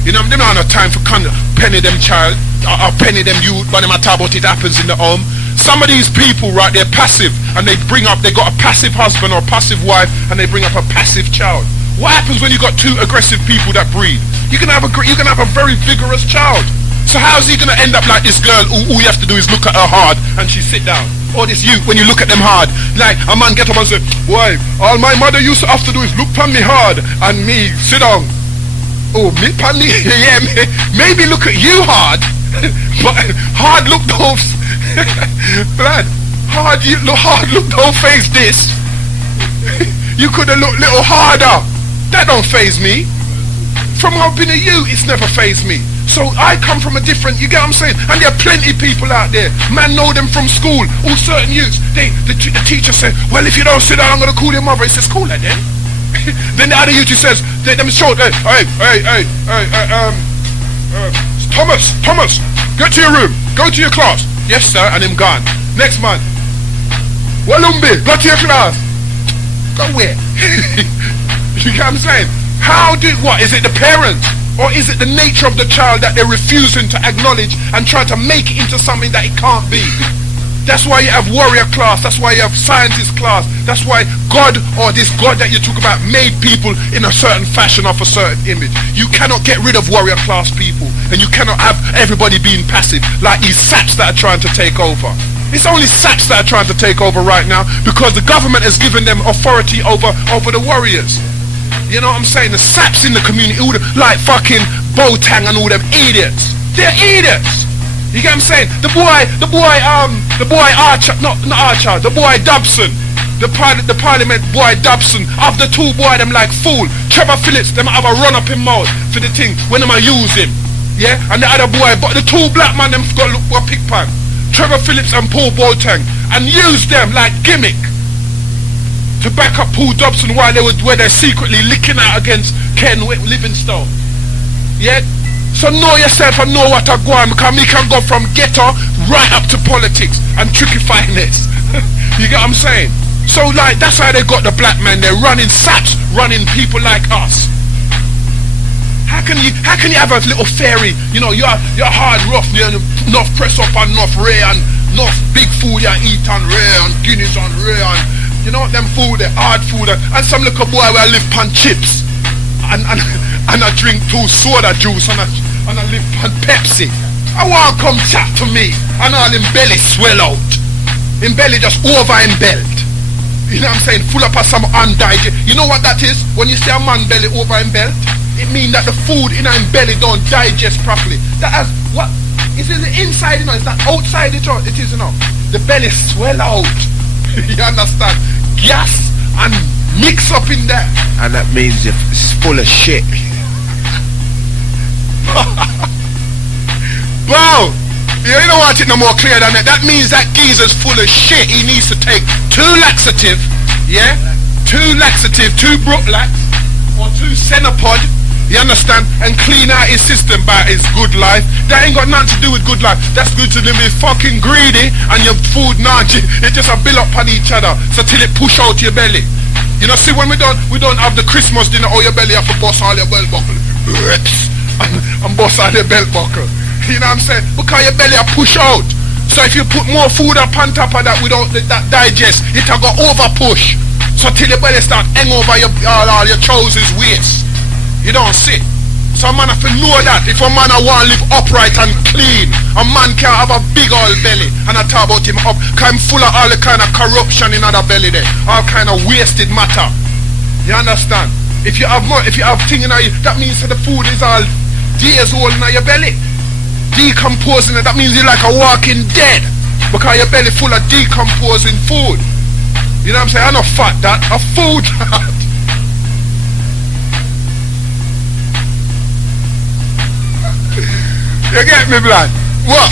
You know, them now no time for penny them child or penny them youth when them talk about it happens in the home. Some of these people, right, they're passive and they got a passive husband or a passive wife and they bring up a passive child. What happens when you got two aggressive people that breed? You can have a very vigorous child. So how's he gonna end up like this girl who all you have to do is look at her hard and she sit down? Or this youth, when you look at them hard, like a man get up and say, boy, all my mother used to have to do is look at me hard and me sit down. Oh, me pan me, yeah, maybe look at you hard, but hard look those, blood, hard look don't face this. You could have looked little harder. That don't faze me. From how being a you, it's never fazed me. So I come from a different, you get what I'm saying? And there are plenty of people out there. Man know them from school. All certain youths. The teacher said, well, if you don't sit down, I'm going to call your mother. He says, call her then. Then the other youth says, them short, hey, Thomas, get to your room. Go to your class. Yes, sir, and him gone. Next man. Walumbi, go to your class. Go where? You get what I'm saying? What? Is it the parents? Or is it the nature of the child that they're refusing to acknowledge and trying to make it into something that it can't be? That's why you have warrior class. That's why you have scientist class. That's why God, or this God that you talk about, made people in a certain fashion of a certain image. You cannot get rid of warrior class people. And you cannot have everybody being passive like these saps that are trying to take over. It's only saps that are trying to take over right now because the government has given them authority over the warriors. You know what I'm saying? The saps in the community, all like fucking Botang and all them idiots. They're idiots. You get what I'm saying? The boy Archer, not Archer, the boy Dobson, the parliament boy Dobson, of the two boy them like fool. Trevor Phillips, them have a run up in mouth for the thing when them I use him. Yeah? And the other boy, but the two black man them got look for a pick pan. Trevor Phillips and Paul Botang, and use them like gimmick to back up Paul Dobson where they're secretly licking out against Ken Livingstone. Yeah? So know yourself and know what I go on, because me can go from ghetto right up to politics and trickifying this. You get what I'm saying? So like that's how they got the black man. They're running saps, running people like us. How can you have a little fairy? You know, you're hard rough, you're enough press up and enough ray and enough big food you eat and ray and Guinness and ray and you know them food, the hard food and some little boy where I live pan chips and I drink 2 soda juice and I live pan Pepsi. I want come chat to me and all him belly swell out. Him belly just over him belt. You know what I'm saying? Full up of some undigested. You know what that is? When you say a man belly over him belt, it means that the food in him belly don't digest properly. That has what? Is it the inside, you know? Is that outside it? It is, you know. The belly swell out. You understand? Gas and mix up in there. And that means it's full of shit. Bro, you know what? It's no more clear than that. That means that geezer's full of shit. He needs to take 2 laxative, yeah? 2 laxative, 2 Brooklax, or 2 Cenopod, You understand? And clean out his system by his good life. That ain't got nothing to do with good life. That's good to them is fucking greedy and your food not. It just a build up on each other. So till it push out your belly. You know, see when we don't have the Christmas dinner, all your belly have to bust all your belt buckle. And bust all your belt buckle. You know what I'm saying? Because your belly a push out. So if you put more food up on top of that without that digest, it will go over push. So till your belly start hang over all your trousers waist. You don't see. So a man have to know that if a man want to live upright and clean, a man can't have a big old belly. And I talk about him up, cause I'm full of all the kind of corruption in other belly there. All kind of wasted matter. You understand? If you have thing in you, that means that the food is all days old in your belly. Decomposing it, that means you're like a walking dead. Because your belly full of decomposing food. You know what I'm saying? I'm not fat that, a food that. You get me, blood? What?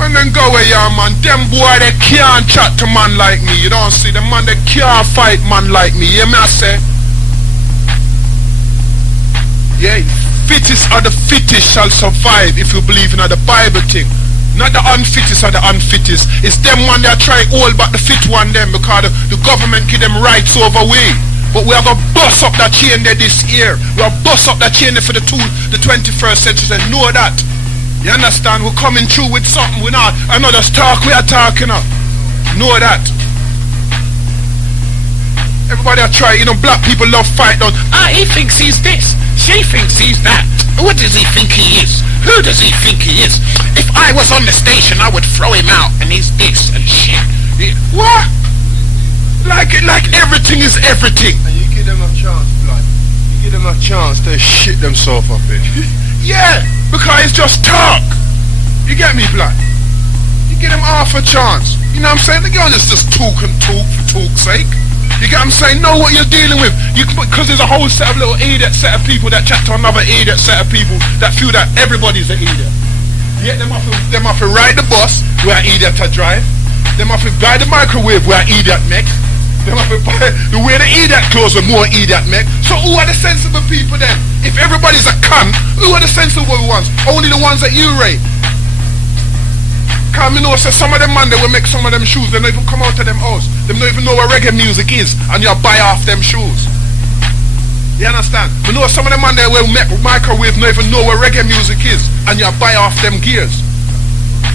Man, then go away, yeah, man. Them boy, they can't chat to man like me. You don't see? The man, they can't fight man like me. You hear me, I say? Yeah, fittest of the fittest shall survive if you believe in the Bible thing. Not the unfittest of the unfittest. It's them one that try all but the fit one them because the government give them rights over we. But we are going to bust up that chain there this year. We are bust up that chain there for the 21st century. And know that. You understand? We're coming through with something. We're not another talk we are talking of. Know that. Everybody are trying. You know, black people love fight on. He thinks he's this. She thinks he's that. What does he think he is? Who does he think he is? If I was on the station, I would throw him out. And he's this and shit. What? Like everything is everything. And you give them a chance, blood. You give them a chance to shit themselves up here. Yeah, because it's just talk. You get me, blood? You give them half a chance. You know what I'm saying? The girl is just talk and talk for talk's sake. You get what I'm saying? Know what you're dealing with. Because there's a whole set of little idiot set of people that chat to another idiot set of people that feel that everybody's an idiot. Yeah, them have to ride the bus where an idiot to drive. Them have to buy the microwave where an idiot make. Them have to buy the way the idiot clothes with more idiot make. So who are the sensible people then? If everybody's a cunt, who are the sensible ones? Only the ones that you rate. Cause me know so some of them man they will make some of them shoes, they don't even come out of them house. They don't even know what reggae music is and you buy off them shoes. You understand? Me know some of them man they will make microwave don't even know what reggae music is and you buy off them gears.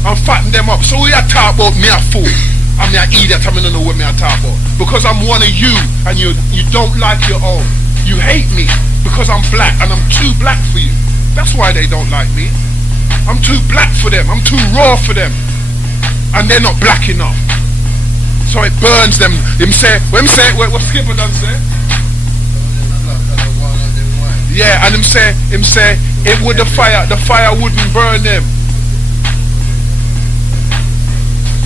And fatten them up. So we are talk about me a fool. And me a idiot, I don't know what me a talk about. Because I'm one of you and you don't like your own. You hate me because I'm black and I'm too black for you. That's why they don't like me. I'm too black for them. I'm too raw for them. And they're not black enough. So it burns them. What Skipper done say? Yeah, and him say it would the fire wouldn't burn them.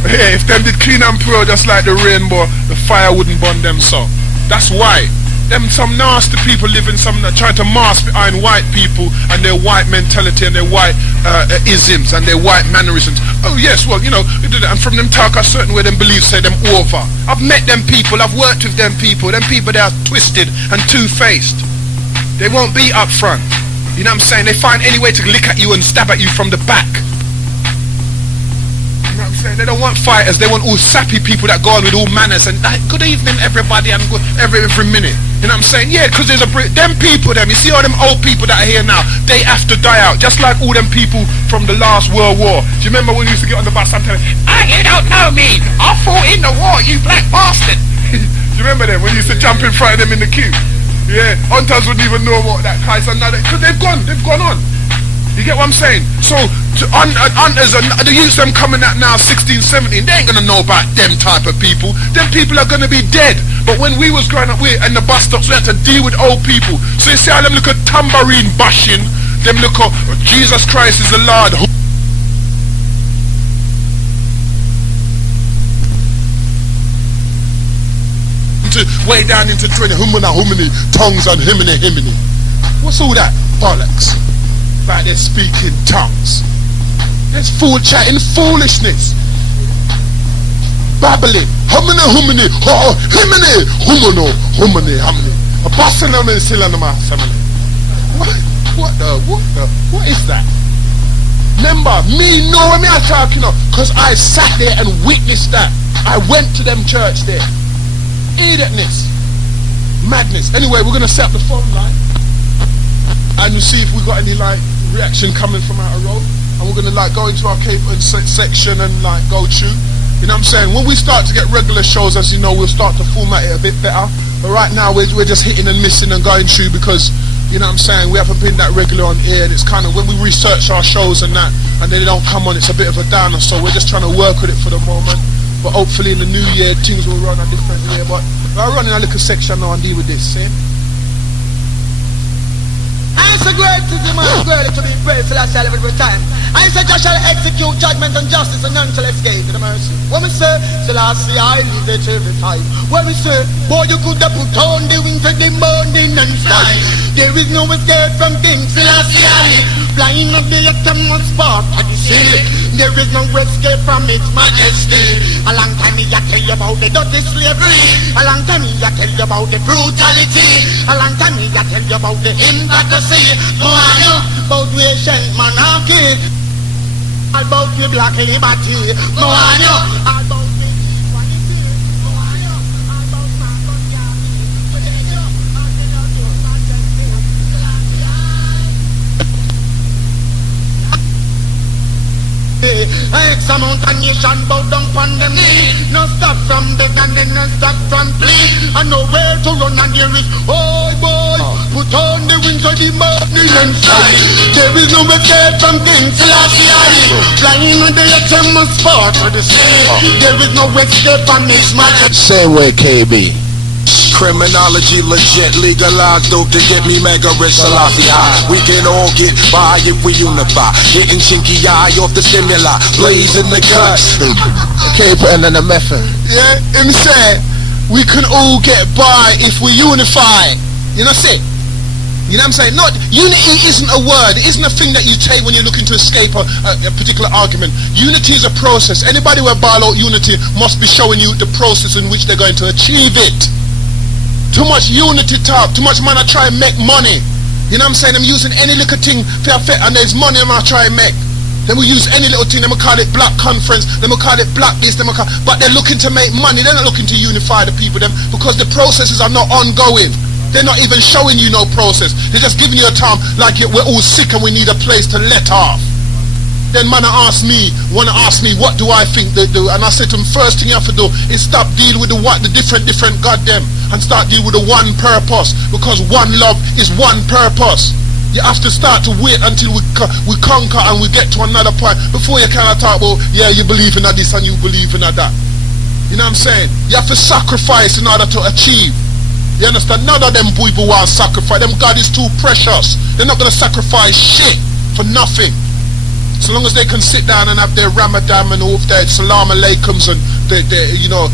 Yeah, if them did clean and pure just like the rainbow, the fire wouldn't burn them so. That's why. Them some nasty people living some trying to mask behind white people and their white mentality and their white isms and their white mannerisms. Oh yes, well, you know, and from them talk a certain way them beliefs say them over. I've met them people, I've worked with them people they are twisted and two-faced. They won't be up front. You know what I'm saying? They find any way to lick at you and stab at you from the back. You know what I'm saying? They don't want fighters, they want all sappy people that go on with all manners and good evening everybody and good every minute. You know what I'm saying? Yeah, because there's them people, you see all them old people that are here now, they have to die out. Just like all them people from the last World War. Do you remember when we used to get on the bus sometimes? You don't know me. I fought in the war, you black bastard. Do you remember them when you used to jump in front of them in the queue? Yeah, hunters wouldn't even know what that kind of another, because they've gone on. You get what I'm saying? So, hunters and the youths them coming out now 16, 17, they ain't gonna know about them type of people. Them people are gonna be dead. But when we was growing up, in the bus stops, we had to deal with old people. So you see how them look at tambourine bashing, them look at Jesus Christ is the Lord. Way down into 20, humini, tongues and himini. What's all that bollocks? Like they're speaking tongues. There's fool chatting foolishness. Babbling. Humini, himini, humini. A busting them in still on the mass. What is that? Remember, me know what me are talking of, because I sat there and witnessed that. I went to them church there. Idiotness. Madness. Anyway, we're going to set up the phone line and we'll see if we got any like reaction coming from out of road. And we're going to like go into our section and like go through. You know what I'm saying? When we start to get regular shows, as you know, we'll start to format it a bit better. But right now we're just hitting and missing and going through because, you know what I'm saying, we haven't been that regular on air, and it's kind of, when we research our shows and that, and then they don't come on, it's a bit of a downer, so we're just trying to work with it for the moment. But hopefully in the new year, things will run a different way. But I'll run in a little section now and deal with this, see? I say great is the man, great to be praised till I shall every time. I say just shall execute judgment and justice and none shall escape to the mercy. When we say, till I see I live it every time. When we say, boy you could have put on the wings of the morning and fly. There is no escape from things till I see I live. Flying of the eternal spot of the sea. There is no escape from its majesty. A long time me I tell you about the dirty slavery. A long time me I tell you about the brutality. A long time me I tell you about the hypocrisy. Oh I know about Asian monarchy. All about the black liberty. Oh I know all about the equality. Oh I know all about my X amount of nation bow down upon them knee. No stop from beg and then no stop from plead. And nowhere to run and there is, oh boy, put on the wings of the morning and fly. There is no escape from things till I see I flying on the eternal spot of the sea. There is no escape from this matter. Same way, KB. Criminology legit, legalized dope to get me mega rich, Selassie high. We can all get by if we unify. Getting chinky eye off the stimuli, blazing the guts. Okay, putting in the method. Yeah, him say, we can all get by if we unify. You know what I'm saying? You know what I'm saying? Not, unity isn't a word, it isn't a thing that you take when you're looking to escape a particular argument. Unity is a process. Anybody who about unity must be showing you the process in which they're going to achieve it. Too much unity talk, too much man I try and make money. You know what I'm saying? I'm using any little thing and there's money I'm try and make. Then we use any little thing, then we call it black conference, then we call it black this, then we call, but they're looking to make money, they're not looking to unify the people them, because the processes are not ongoing. They're not even showing you no process. They're just giving you a time like we're all sick and we need a place to let off. Then man wanna ask me what do I think they do, and I said to him, first thing you have to do is stop dealing with the different goddamn, and start dealing with the one purpose, because one love is one purpose. You have to start to wait until we conquer and we get to another point before you kind of talk about, yeah, you believe in this and you believe in that. You know what I'm saying? You have to sacrifice in order to achieve. You understand? None of them people want to sacrifice. Them God is too precious. They're not going to sacrifice shit for nothing. So long as they can sit down and have their Ramadan and all their Salam Aleikums and their you know,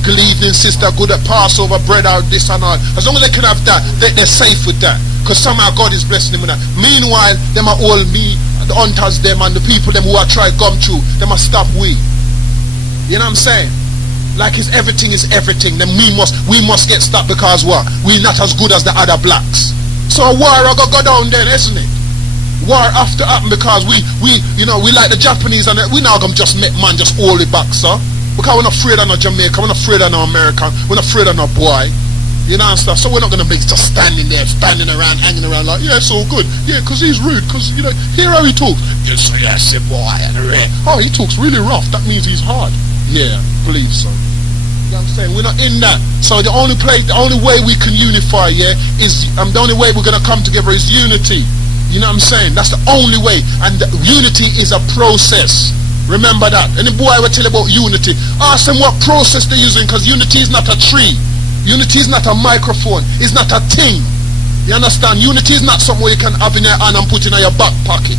good evening sister, good at Passover, bread out, this and all. As long as they can have that, they're safe with that. Because somehow God is blessing them with that. Meanwhile, them are all me, the hunters them and the people them who are trying to come through, they must stop we. You know what I'm saying? Like everything is everything. Then we must get stopped because what? We're not as good as the other blacks. So a war I go down there, isn't it? War after happen because we like the Japanese and we now gonna just make man just hold it back, sir. Because we're not afraid of no Jamaica, we're not afraid of no American, we're not afraid of no boy. You know and stuff. So we're not gonna make just standing around, hanging around like, yeah, it's all good. Yeah, because he's rude, because you know, hear how he talks. Yes, boy, and oh, he talks really rough, that means he's hard. Yeah, believe so. You know what I'm saying? We're not in that. So the only way we can unify, yeah, is the only way we're gonna come together is unity. You know what I'm saying? That's the only way. And unity is a process. Remember that. And the boy will tell you about unity. Ask them what process they're using, because unity is not a tree. Unity is not a microphone. It's not a thing. You understand? Unity is not something you can have in your hand and put in your back pocket.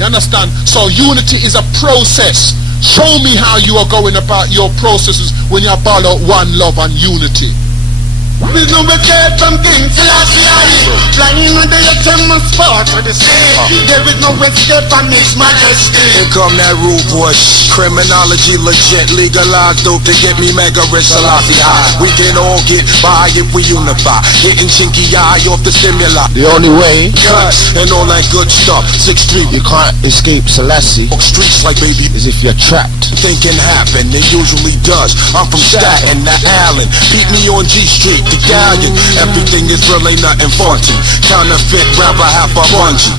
You understand? So unity is a process. Show me how you are going about your processes when you're about one love and unity. There's no escape from King Selassie. Flying with the HMS sport for the sea. There is no escape from His Majesty. Here come that rude boy. Criminology legit, legalized dope to get me mega rich, Selassie high. We can all get by if we unify. Getting chinky eye off the stimuli. The only way Cuts and all that good stuff. 6'3", you can't escape Selassie walk streets like baby. is if you're trapped. Thinking happen, it usually does. I'm from Staten to Allen. Beat me on G Street, the galleon. Everything is real, ain't nothing faulty. Counterfeit rapper, half a bungee.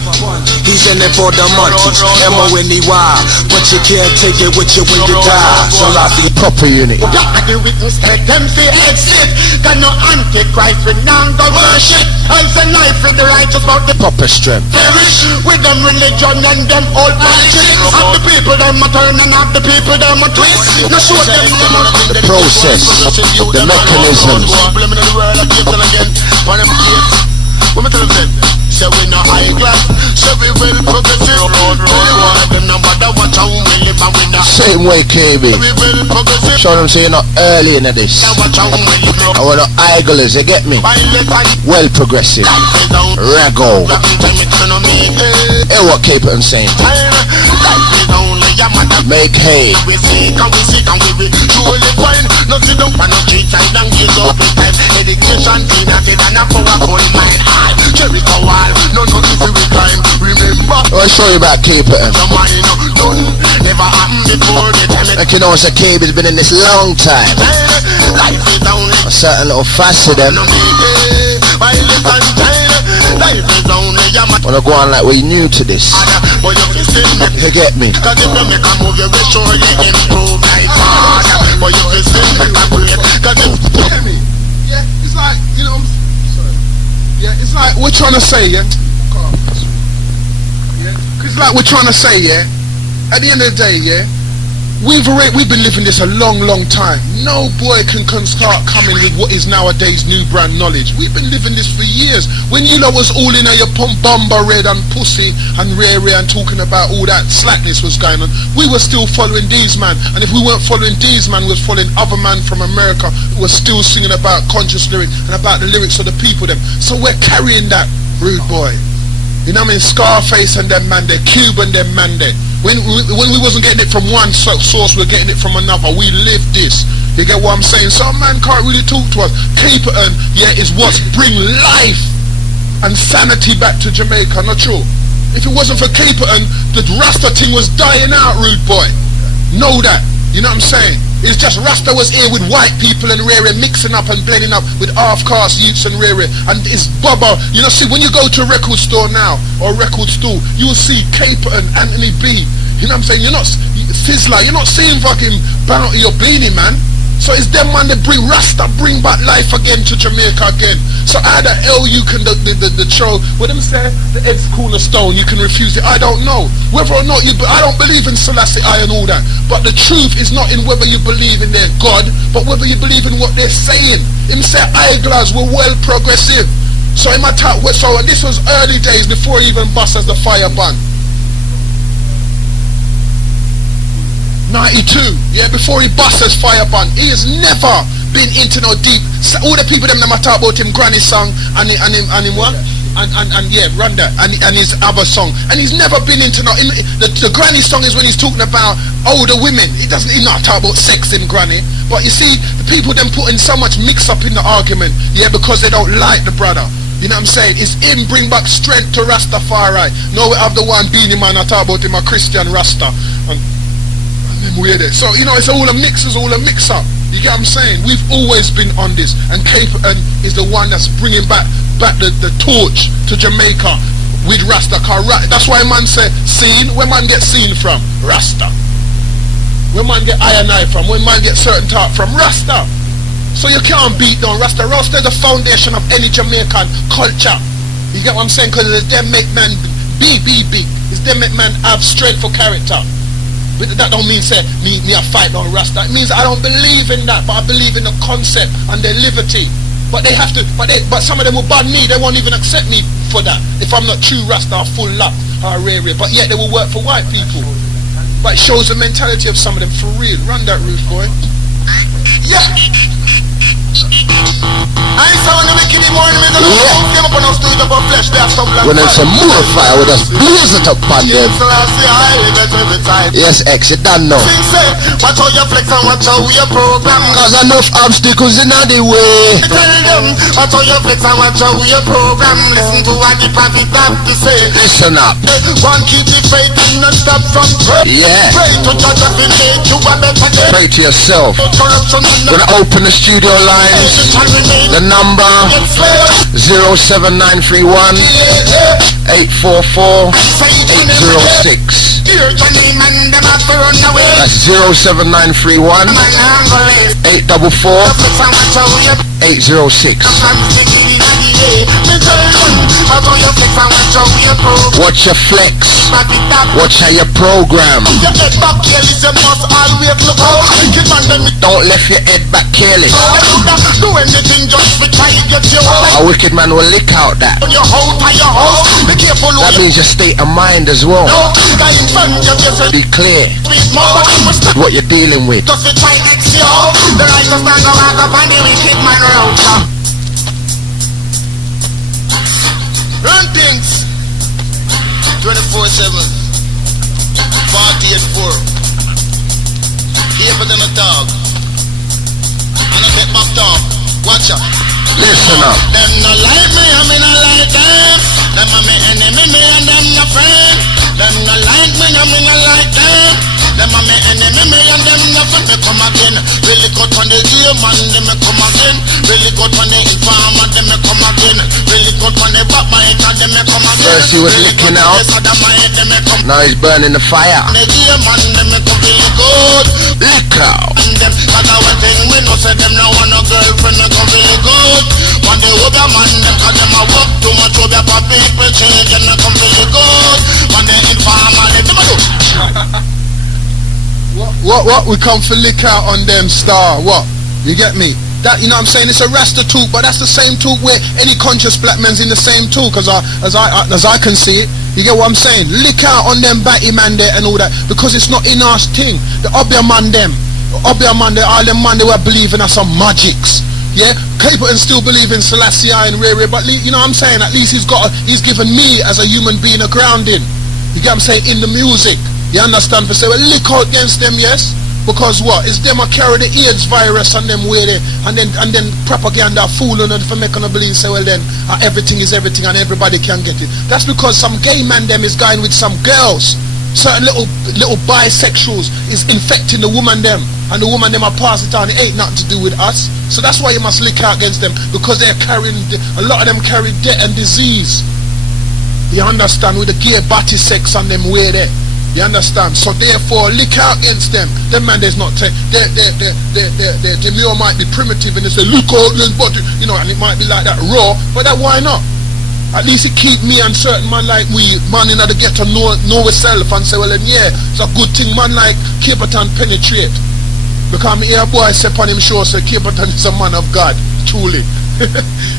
He's in it for the munchies, M-O-N-E-Y. But you can't take it with you when you die. Selassie. Proper unity. I do witness take them for exit. Got no antichrist with none go worship. I say life with the righteous about the Proper strength. perish. With them religion and them old politics. Have the people them a turn and have the people them a twist. No show them The process, the mechanisms. What me tell them? Say we no high class, say we well progressive. We want them no matter what how we live and we not. Same way, KB. We well progressive. Show them so you're not early into this. Watch how we live. I want no idlers, you get me? Well progressive. Rago. Hear what Caperton saying? Make hay. We seek and we seek and we truly find. Nothing up on the street side and give up with time. Education clean and it and a powerful mind. I Jericho wall, no nothing to recline. Remember, I'll show you about Caperton. the mind done. Never happened before the time. Like you know, it's a Cape has been in this long time. Life is only A certain little fast to them. violence and time. Life is only a matter. Wanna go on like we're new to this. But you can still make You get me? cause if you make a move, you will surely improve like father. But you can still make a break. Cause if You get me? Yeah, it's like, you know, sorry. Yeah, it's like we're trying to say, yeah? Yeah, 'cause it's like we're trying to say, yeah? At the end of the day, yeah? We've been living this a long time. No boy can start coming with what is nowadays new brand knowledge. We've been living this for years. When you lot was all in your bomber red and pussy and rare and talking about all that slackness was going on, we were still following these man. And if we weren't following these man, we was following other man from America who was still singing about conscious lyrics and about the lyrics of the people them. So we're carrying that, rude boy. You know what I mean? Scarface and them man, they Cuban them man, they. When we wasn't getting it from one source, we're getting it from another. We live this. You get what I'm saying? Some man can't really talk to us. Caperton, yeah, is what's bring life and sanity back to Jamaica, not true? If it wasn't for Caperton, the Rasta thing was dying out, rude boy. Know that. You know what I'm saying? It's just Rasta was here with white people and rare mixing up and blending up with half-caste youths and rare. And it's Bubba. You know, see, when you go to a record store now, or a record store, you'll see Caperton, Anthony B. You know what I'm saying? You're not Sizzler. You're not seeing fucking Bounty or Beanie, man. So it's them man that bring Rasta, bring back life again to Jamaica again. So how the hell you can the show, what them say, the X cornerstone, you can refuse it. I don't know. Whether or not I don't believe in Selassie I and all that. But the truth is not in whether you believe in their God, but whether you believe in what they're saying. Him say eyeglass were well progressive. So in my so and this was early days before he even bust as the fire ban. 92, yeah, before he bust his fire ban. He has never been into no deep. All the people them talk about him granny song and him what? And yeah, run that and his other song. And he's never been into no. The granny song is when he's talking about older women. He not talk about sex in granny. But you see, the people them putting so much mix up in the argument, yeah, because they don't like the brother. You know what I'm saying? It's him bring back strength to Rastafari. No, we have the one Beanie Man I talk about him a Christian Rasta. And weird. So you know, it's all a mix, it's all a mix up. You get what I'm saying? We've always been on this, and Caperton is the one that's bringing back the torch to Jamaica with Rasta. That's why man say seen. Where man get seen from? Rasta. Where man get I and I from? Where man get certain talk from? Rasta. So you can't beat down Rasta. Rasta is the foundation of any Jamaican culture. You get what I'm saying? Because it's them make man be big. It's them make man have strength for character. But that don't mean say me I fight on Rasta. It means I don't believe in that, but I believe in the concept and their liberty. But they have to. But some of them will ban me. They won't even accept me for that if I'm not true Rasta or full luck or rare. But yet they will work for white people. But it shows the mentality of some of them for real. Run that, rude boy. Yeah. I saw when the wicked more in the middle of the give up on us to eat up our flesh, they have some black When there's some more fire, we just blaze it up on them. Yes, X, you don't know. Watch how you flex and watch how you program. Cause enough obstacles in the way. Tell them, watch how you flex and watch how you program. Listen to what the prophet have to say. Listen up. One, keep the faith and not stop from prayer. Yeah. Pray to God that will make you a better day. Pray to yourself. Gonna open the studio lines. The number 07931 844 806. That's 07931 844 806. Watch your flex. Watch how you program. Don't left your head back careless. A wicked man will lick out that. That means your state of mind as well. Be clear what you're dealing with. Run things 24/7 48/4. Here than a dog. And I get my dog. Watch out. Listen up. Them no like me, I mean I like them. Them are my enemy, me and them no friend. Them no like me, I mean I like them. Them are my enemy, me and them no friend. Me come again. Really good on the German, them me come again. Really good on the informer, them me come again. Really good on the backbiter, them me come again. First he was licking out. Now he's burning the fire. The German, them me come really good. Lick out. And them, cause I one thing we know say them no want no girlfriend, they come really good. When they over man, them cause them a work too much over for people change, and they come really good. When they informer, they do. What? We come for lick out on them, star. What? You get me? That, you know what I'm saying? It's a Rasta talk, but that's the same talk where any conscious black man's in the same talk, as I can see it. You get what I'm saying? Lick out on them batty man there and all that, because it's not in our thing. The Obia man them, all them man they were believing in some magics. Yeah, people and still believe in Selassie and Rere, but you know what I'm saying? At least he's given me as a human being a grounding. You get what I'm saying? In the music. You understand? For say, well, lick out against them, yes? Because what? It's them a carry the AIDS virus and them way there, and then propaganda fooling and for making them believe, say, well then, everything is everything and everybody can get it. That's because some gay man them is going with some girls. Certain little bisexuals is infecting the woman them, and the woman them are pass it on. It ain't nothing to do with us. So that's why you must lick out against them, because they're carrying, a lot of them carry death and disease. You understand? With the gay body sex on them way there. You understand? So therefore, lick out against them. Them man, there's not. They might be primitive and they say, look out this body, you know, and it might be like that raw. But that why not? At least it keep me and certain man like we, man in the ghetto know ourselves and say, well then yeah, it's a good thing man like Caperton penetrate. Because me hear a boy say upon him show, say Caperton is a man of God, truly.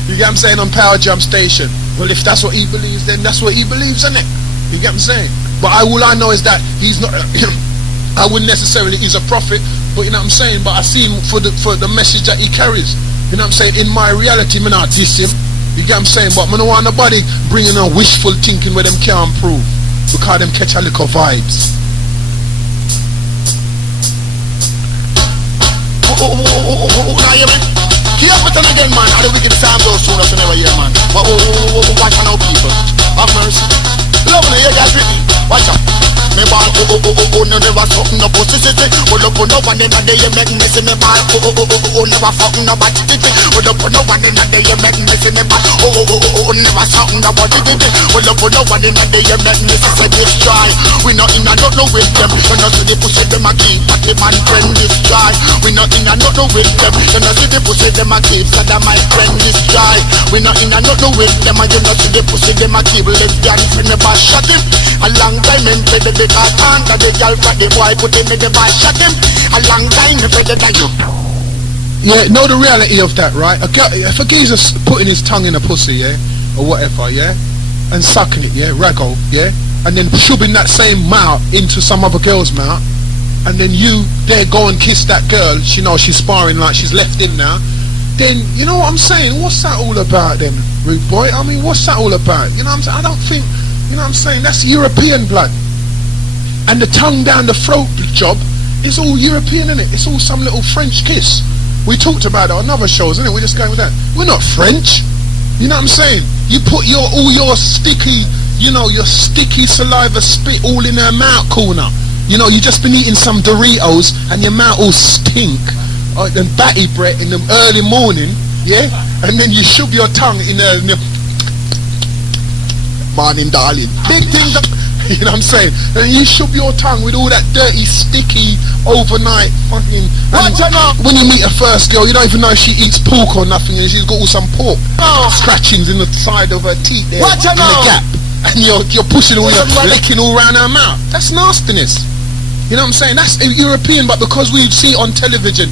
You get what I'm saying, on Power Jam Station. Well, if that's what he believes, then that's what he believes, isn't it? You get what I'm saying? But all I know is that he's not, I wouldn't necessarily, he's a prophet, but you know what I'm saying, but I see him for the message that he carries. You know what I'm saying? In my reality, me not diss him. You get what I'm saying? But I don't want nobody bringing on wishful thinking where them can't prove, because them catch a little vibes. Here but then again, man, how the wicked sound goes soon as you never hear, man. Watch on our people. Have mercy. Love me, you guys with me. Watch out. Me ball, no never something no pussy city. Hold up on no one in a day you make me see me ball. Never fucking nobody titty. Hold up on no one in a day you make me see me ball. Never something nobody titty. Hold up on no one in a day you make me see destroy. We not in a no with them. You know see the pussy them a keep, but the man friend destroy. We not in a no with them. You know see the pussy them a keep, so that my friend destroy. We not in a no with them, and you know see the pussy them a keep. Lesbian friend never shot him. A long time in the because under the girl for the boy put him in the bar, shot him. A long time in the you. Yeah, know the reality of that, right? If a geezer's putting his tongue in a pussy, yeah, or whatever, yeah, and sucking it, yeah, raggle, yeah, and then shoving that same mouth into some other girl's mouth, and then you there go and kiss that girl, she knows she's sparring like she's left in now, then you know what I'm saying? What's that all about then, rude boy? I mean, what's that all about? You know what I'm saying? I don't think, you know what I'm saying? That's European blood. And the tongue down the throat job is all European, isn't it? It's all some little French kiss. We talked about it on other shows, isn't it? We're just going with that. We're not French. You know what I'm saying? You put all your sticky, you know, your sticky saliva spit all in her mouth corner. You know, you just been eating some Doritos and your mouth all stink. And batty bread in the early morning, yeah? And then you shove your tongue in the morning, darling. Big things, you know what I'm saying? And you shove your tongue with all that dirty, sticky, overnight fucking... When you meet a first girl, you don't even know if she eats pork or nothing, and she's got all some pork scratchings in the side of her teeth there, in the gap. And you're pushing all your licking all around her mouth. That's nastiness. You know what I'm saying? That's European, but because we see it on television,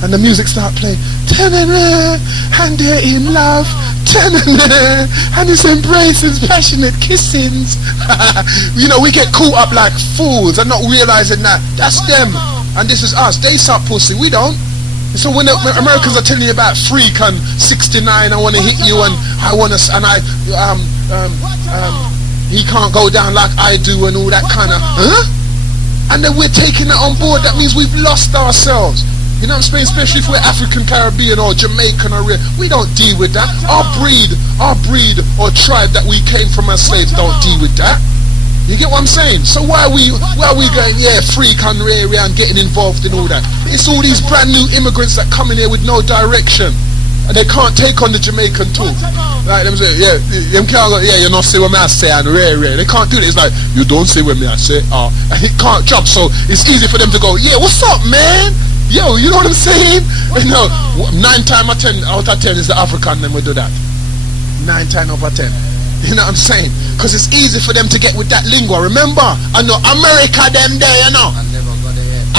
and the music start playing, ta-na-na, and they're in love, ta-na-na, and it's embraces, passionate kissings. You know, we get caught up like fools and not realizing that that's them and this is us. They suck pussy, we don't. So when Americans are telling you about freak and 69, I want to hit you and I want to, and he can't go down like I do and all that kind of, and then we're taking that on board. That means we've lost ourselves. You know what I'm saying? Especially if we're African Caribbean or Jamaican or we don't deal with that. Our breed or tribe that we came from as slaves don't deal with that. You get what I'm saying? So why are we going, freak and rare and getting involved in all that? It's all these brand new immigrants that come in here with no direction. And they can't take on the Jamaican talk. Like them say, them can't go, you not say what I say and rare. They can't do it. It's like, you don't say what I say, and it can't jump. So it's easy for them to go, what's up, man? Yo, you know what I'm saying? You know, 9 times out of 10 is the African them will do that. 9 times out of 10. You know what I'm saying? Because it's easy for them to get with that lingua. Remember, I know America them there, you know.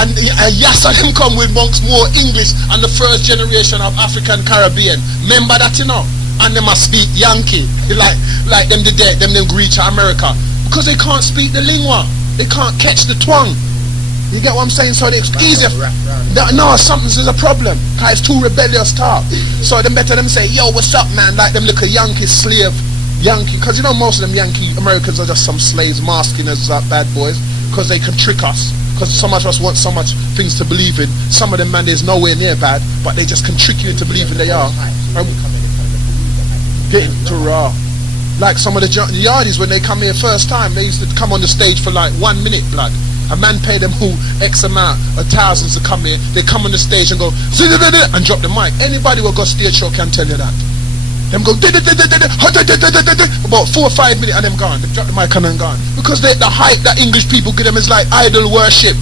And yes, them come with monks more English and the first generation of African Caribbean. Remember that, you know? And they must speak Yankee. Like them did there, them reach America. Because they can't speak the lingua. They can't catch the twang. You get what I'm saying? So it's easier. No, something's a problem. Cause it's too rebellious talk. So them better them say, yo, what's up, man? Like them look a Yankee slave. Yankee, because you know most of them Yankee Americans are just some slaves masking as bad boys. Because they can trick us. Because so much of us want so much things to believe in. Some of them, man, there's nowhere near bad, but they just can trick you into believing they are. Getting to raw. Like some of the yardies, when they come here first time, they used to come on the stage for like 1 minute, blood. A man paid them who X amount of thousands to come here. They come on the stage and go and drop the mic. Anybody who got stage show can tell you that. Them go about 4 or 5 minutes and them gone. They drop the mic and then gone. Because the hype that English people give them is like idol worship.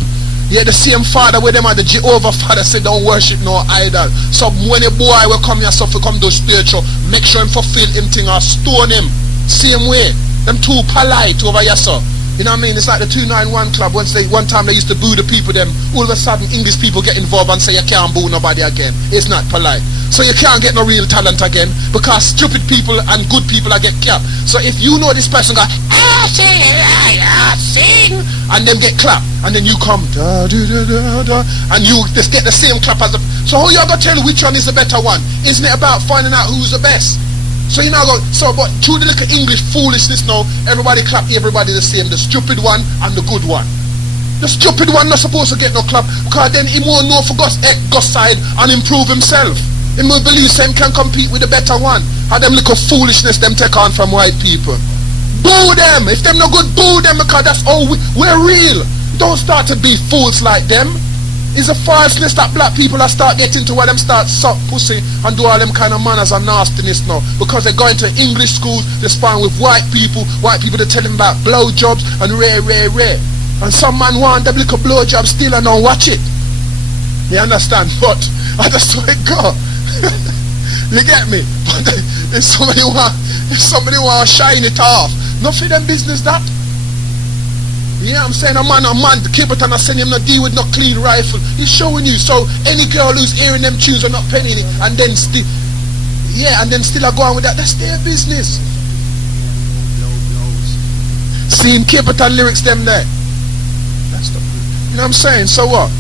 Yeah, the same father with them at the Jehovah Father said don't worship no idol. So when a boy will come here so for come to stage show, make sure him fulfill him thing or stone him. Same way. Them too polite over here so. You know what I mean? It's like the 291 Club. One time they used to boo the people them. All of a sudden English people get involved and say you can't boo nobody again. It's not polite. So you can't get no real talent again because stupid people and good people are get capped. So if you know this person go, sing, and them get clapped, and then you come, and you just get the same clap as the... So how you gonna tell which one is the better one? Isn't it about finding out who's the best? So you know, but through the little English foolishness now, everybody clap everybody the same, the stupid one and the good one. The stupid one not supposed to get no clap, because then he won't know for God's side and improve himself. He will believe him can compete with the better one. And them little foolishness them take on from white people. Boo them! If them no good, boo them, because that's all we're real. Don't start to be fools like them. It's a falseness that black people are start getting to where them start suck pussy and do all them kind of manners and nastiness now. Because they're going to English schools, they're sparring with white people that tell them about blowjobs and rare. And some man want them little blowjob still and don't watch it. You understand? But I just saw it go. You get me? But if somebody want to shine it off, not for them business that. You know what I'm saying? A man, Kiberton, I send him not deal with no clean rifle. He's showing you. So any girl who's hearing them tunes are not penning it, and then still I go on with that. That's their business. Seeing Kiberton lyrics them there. That's the, you know what I'm saying? So what?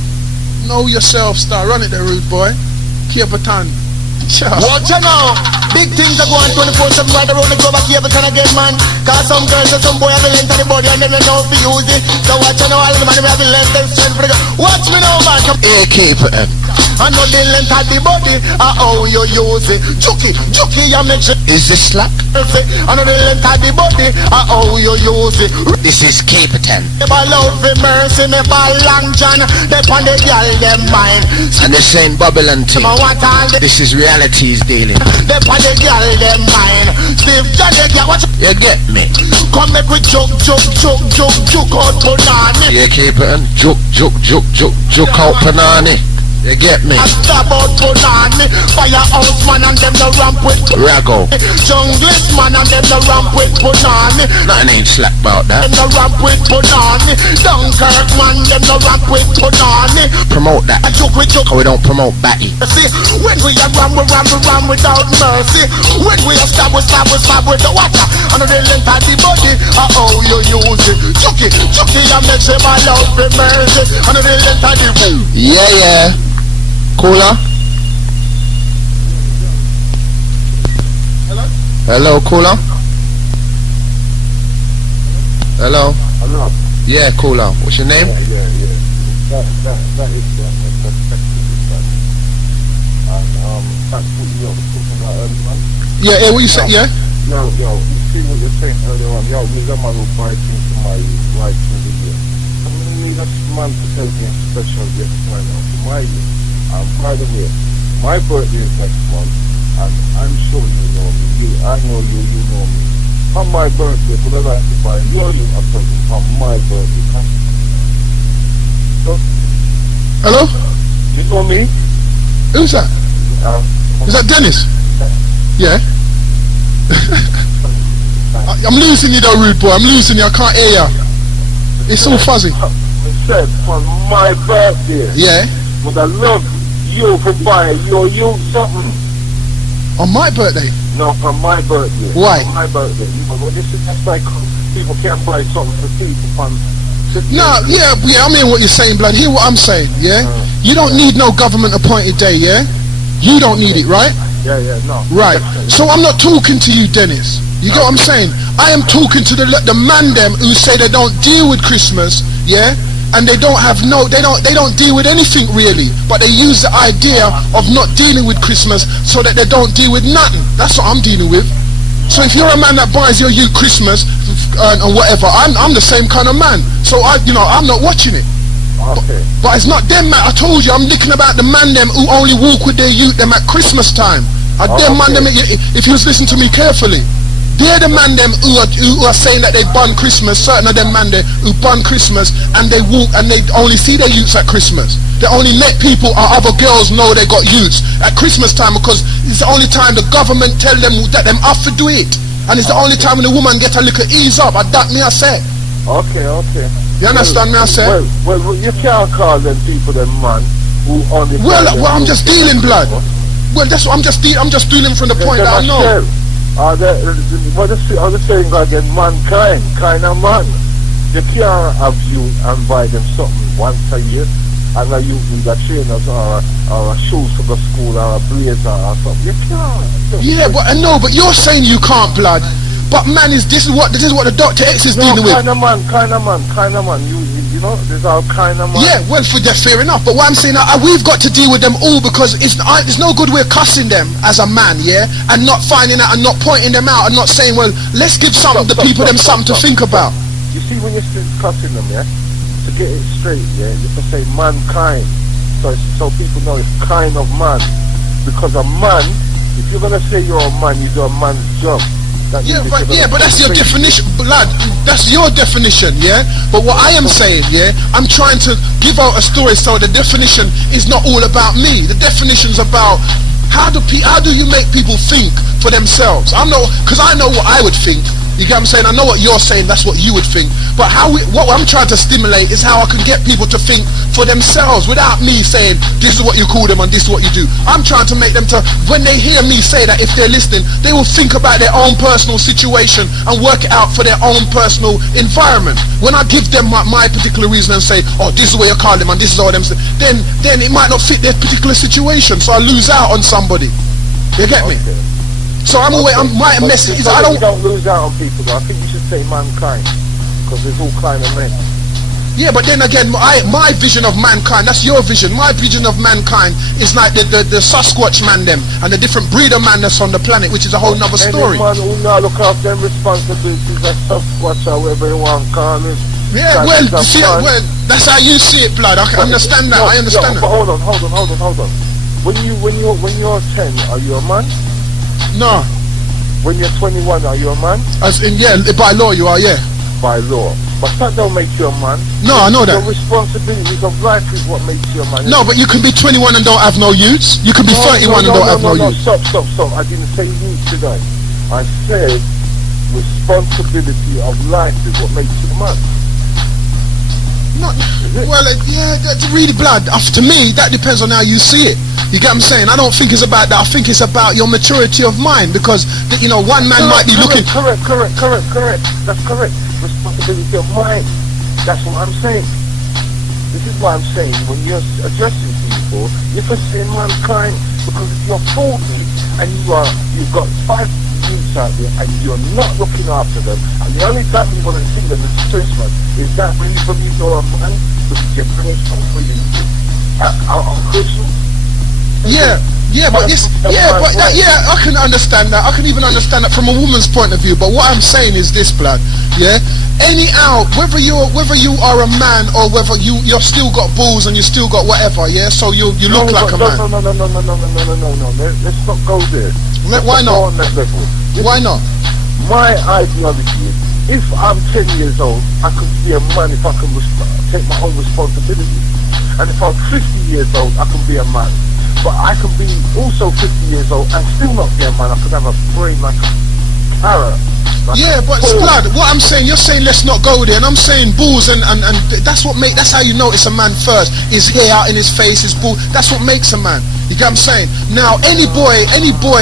Know yourself, star. Run it there, rude boy. Kiberton. Watch you now. Big things are going 24/7 right around the globe. I keep it and again, man. Cause some girls and some boy have the length of the body and then they know if you use it. So watch you now, all of the man have the length and strength for the girl. Watch me now, man. Hey, keep it. I know the length of the body, how you use it. Juki, I make sure. Is this slack? I know the length of the body, how you use it. This is Capitan. Never love for mercy, never long John. They on the girl, them mind. And the same Babylon thing. This is realities dealing. They on the girl, them mind. Steve John, they get what you get me? Come make we joke out punani. Yeah, Capitan. Joke out punani. You get me? I stab out punani. Firehouse man and them the ramp with Rago. Junglist man and them the ramp with punani. Nothing ain't slack about that. Them the ramp with punani. Dunkirk man, them the ramp with punani. Promote that. I joke with joke. We don't promote batty. See, when we are ram without mercy. When we are stab with the water. And the length of the body, how you use it. Chucky, I make sure my love be mercy. And the length of the Yeah. Cooler. Hello, cooler. Hello. Yeah, cooler. What's your name? Yeah. That is perspective. And that's what you were talking about earlier on. Yeah, what you say? Yeah. Yo, you see what you're saying earlier on? Yo, me that man will buy things to my writing video. I mean, that's man to tell me special gift right now for my year. And by the way, my birthday is next month, and I'm sure you know me. I know you know me. On my birthday, for the like to buy you a present on my birthday. So, hello? You know me? Who's that? Is that Dennis? Yeah. I'm losing you though, rude boy. I'm losing you. I can't hear you. It's all fuzzy. I said for my birthday. Yeah. But I love you for buying you something. On my birthday? No, for my birthday. Why? For my birthday. Well, this is just like people can't buy something for people. No, yeah, I mean what you're saying, blood. Hear what I'm saying, yeah? You don't need no government appointed day, yeah? You don't need it, right? Yeah, no. Right. So I'm not talking to you, Dennis. You get what I'm saying? I am talking to the man them who say they don't deal with Christmas, yeah? And they don't deal with anything really, but they use the idea of not dealing with Christmas so that they don't deal with nothing. That's what I'm dealing with. So if you're a man that buys you Christmas and whatever, I'm the same kind of man. So I'm not watching it. Okay. But it's not them, man. I told you, I'm thinking about the man them who only walk with their youth them at Christmas time. Man them, if you was listening to me carefully, they're the man them who are saying that they bun Christmas. Certain of them man there who bun Christmas and they walk and they only see their youths at Christmas. They only let people or other girls know they got youths at Christmas time because it's the only time the government tell them that them have to do it. And it's the only time when the woman get a little ease up. I say. Okay. You understand me? I say. Well, you can't call them people them man who only. Well, I'm just dealing blood. Well, that's what I'm just dealing from the point that I know. What is saying again? Mankind, kind of man. You can't have you and buy them something once a year, and you with a trainers or a shoes for the school or a blazer or something. You can't. Yeah, but I know. But you're saying you can't, blood. But man, this is what the Doctah X is dealing with. Kind of man. You know, there's all kind of man. Yeah, well, that's fair enough. But what I'm saying, we've got to deal with them all because it's no good we're cussing them as a man, yeah, and not finding out and not pointing them out and not saying, well, let's give something to think about. You see, when you're still cussing them, yeah, to get it straight, yeah, you can say mankind, so people know it's kind of man, because a man, if you're gonna say you're a man, you do a man's job. But that's your definition, blood. That's your definition, yeah. But what I am saying, yeah, I'm trying to give out a story so the definition is not all about me. The definition's about how do you make people think for themselves. Because I know what I would think. You get what I'm saying? I know what you're saying, that's what you would think. But what I'm trying to stimulate is how I can get people to think for themselves without me saying, this is what you call them and this is what you do. I'm trying to make them to, when they hear me say that, if they're listening, they will think about their own personal situation and work it out for their own personal environment. When I give them my particular reason and say, oh, this is what you call them and this is all them, then it might not fit their particular situation, so I lose out on somebody. You get me? Okay. So my message is I You don't lose out on people though. I think you should say mankind, because there's all kind of men. Yeah, but then again, my vision of mankind, that's your vision. My vision of mankind is like the Sasquatch man them and the different breed of man that's on the planet, which is a whole nother story. Any man who not look after them responsibilities, a Sasquatch or whatever you want to call it. Yeah, well, that's how you see it, blood. I understand that. I understand that. But hold on. When you're 10, are you a man? No. When you're 21, are you a man? As in, yeah, by law you are, yeah. By law. But that don't make you a man. No, I know that. The responsibilities of life is what makes you a man. No, but you can be 21 and don't have no youths. You can be 31 and don't have no youths. Stop. I didn't say youth today. I said responsibility of life is what makes you a man. Not, well, yeah, that's really blood. To me, that depends on how you see it. You get what I'm saying? I don't think it's about that. I think it's about your maturity of mind, because one man might be looking. Correct. That's correct. Responsibility of mind. That's what I'm saying. This is what I'm saying. When you're addressing people, you're first saying mankind, because if you're 40 and you've got 5 youths out there and you're not looking after them, and the only time you want to see them is Christmas, is that when you believe you're a man, because you're bringing something on Christmas? I can understand that. I can even understand that from a woman's point of view. But what I'm saying is this, blood. Yeah. Whether you are a man or whether you're still got balls and you still got whatever. Yeah. So you look like a man. No. Let's not go there. Why not? On that level. Why not? My ideology is, if I'm 10 years old, I could be a man if I can take my own responsibility. And if I'm 50 years old, I can be a man. But I can be also 50 years old and still not be a man. I could have a brain like a carrot. But blood, what I'm saying, you're saying let's not go there, and I'm saying balls, and that's how you notice a man first. His hair out in his face, his ball. That's what makes a man. You get what I'm saying? Now, any boy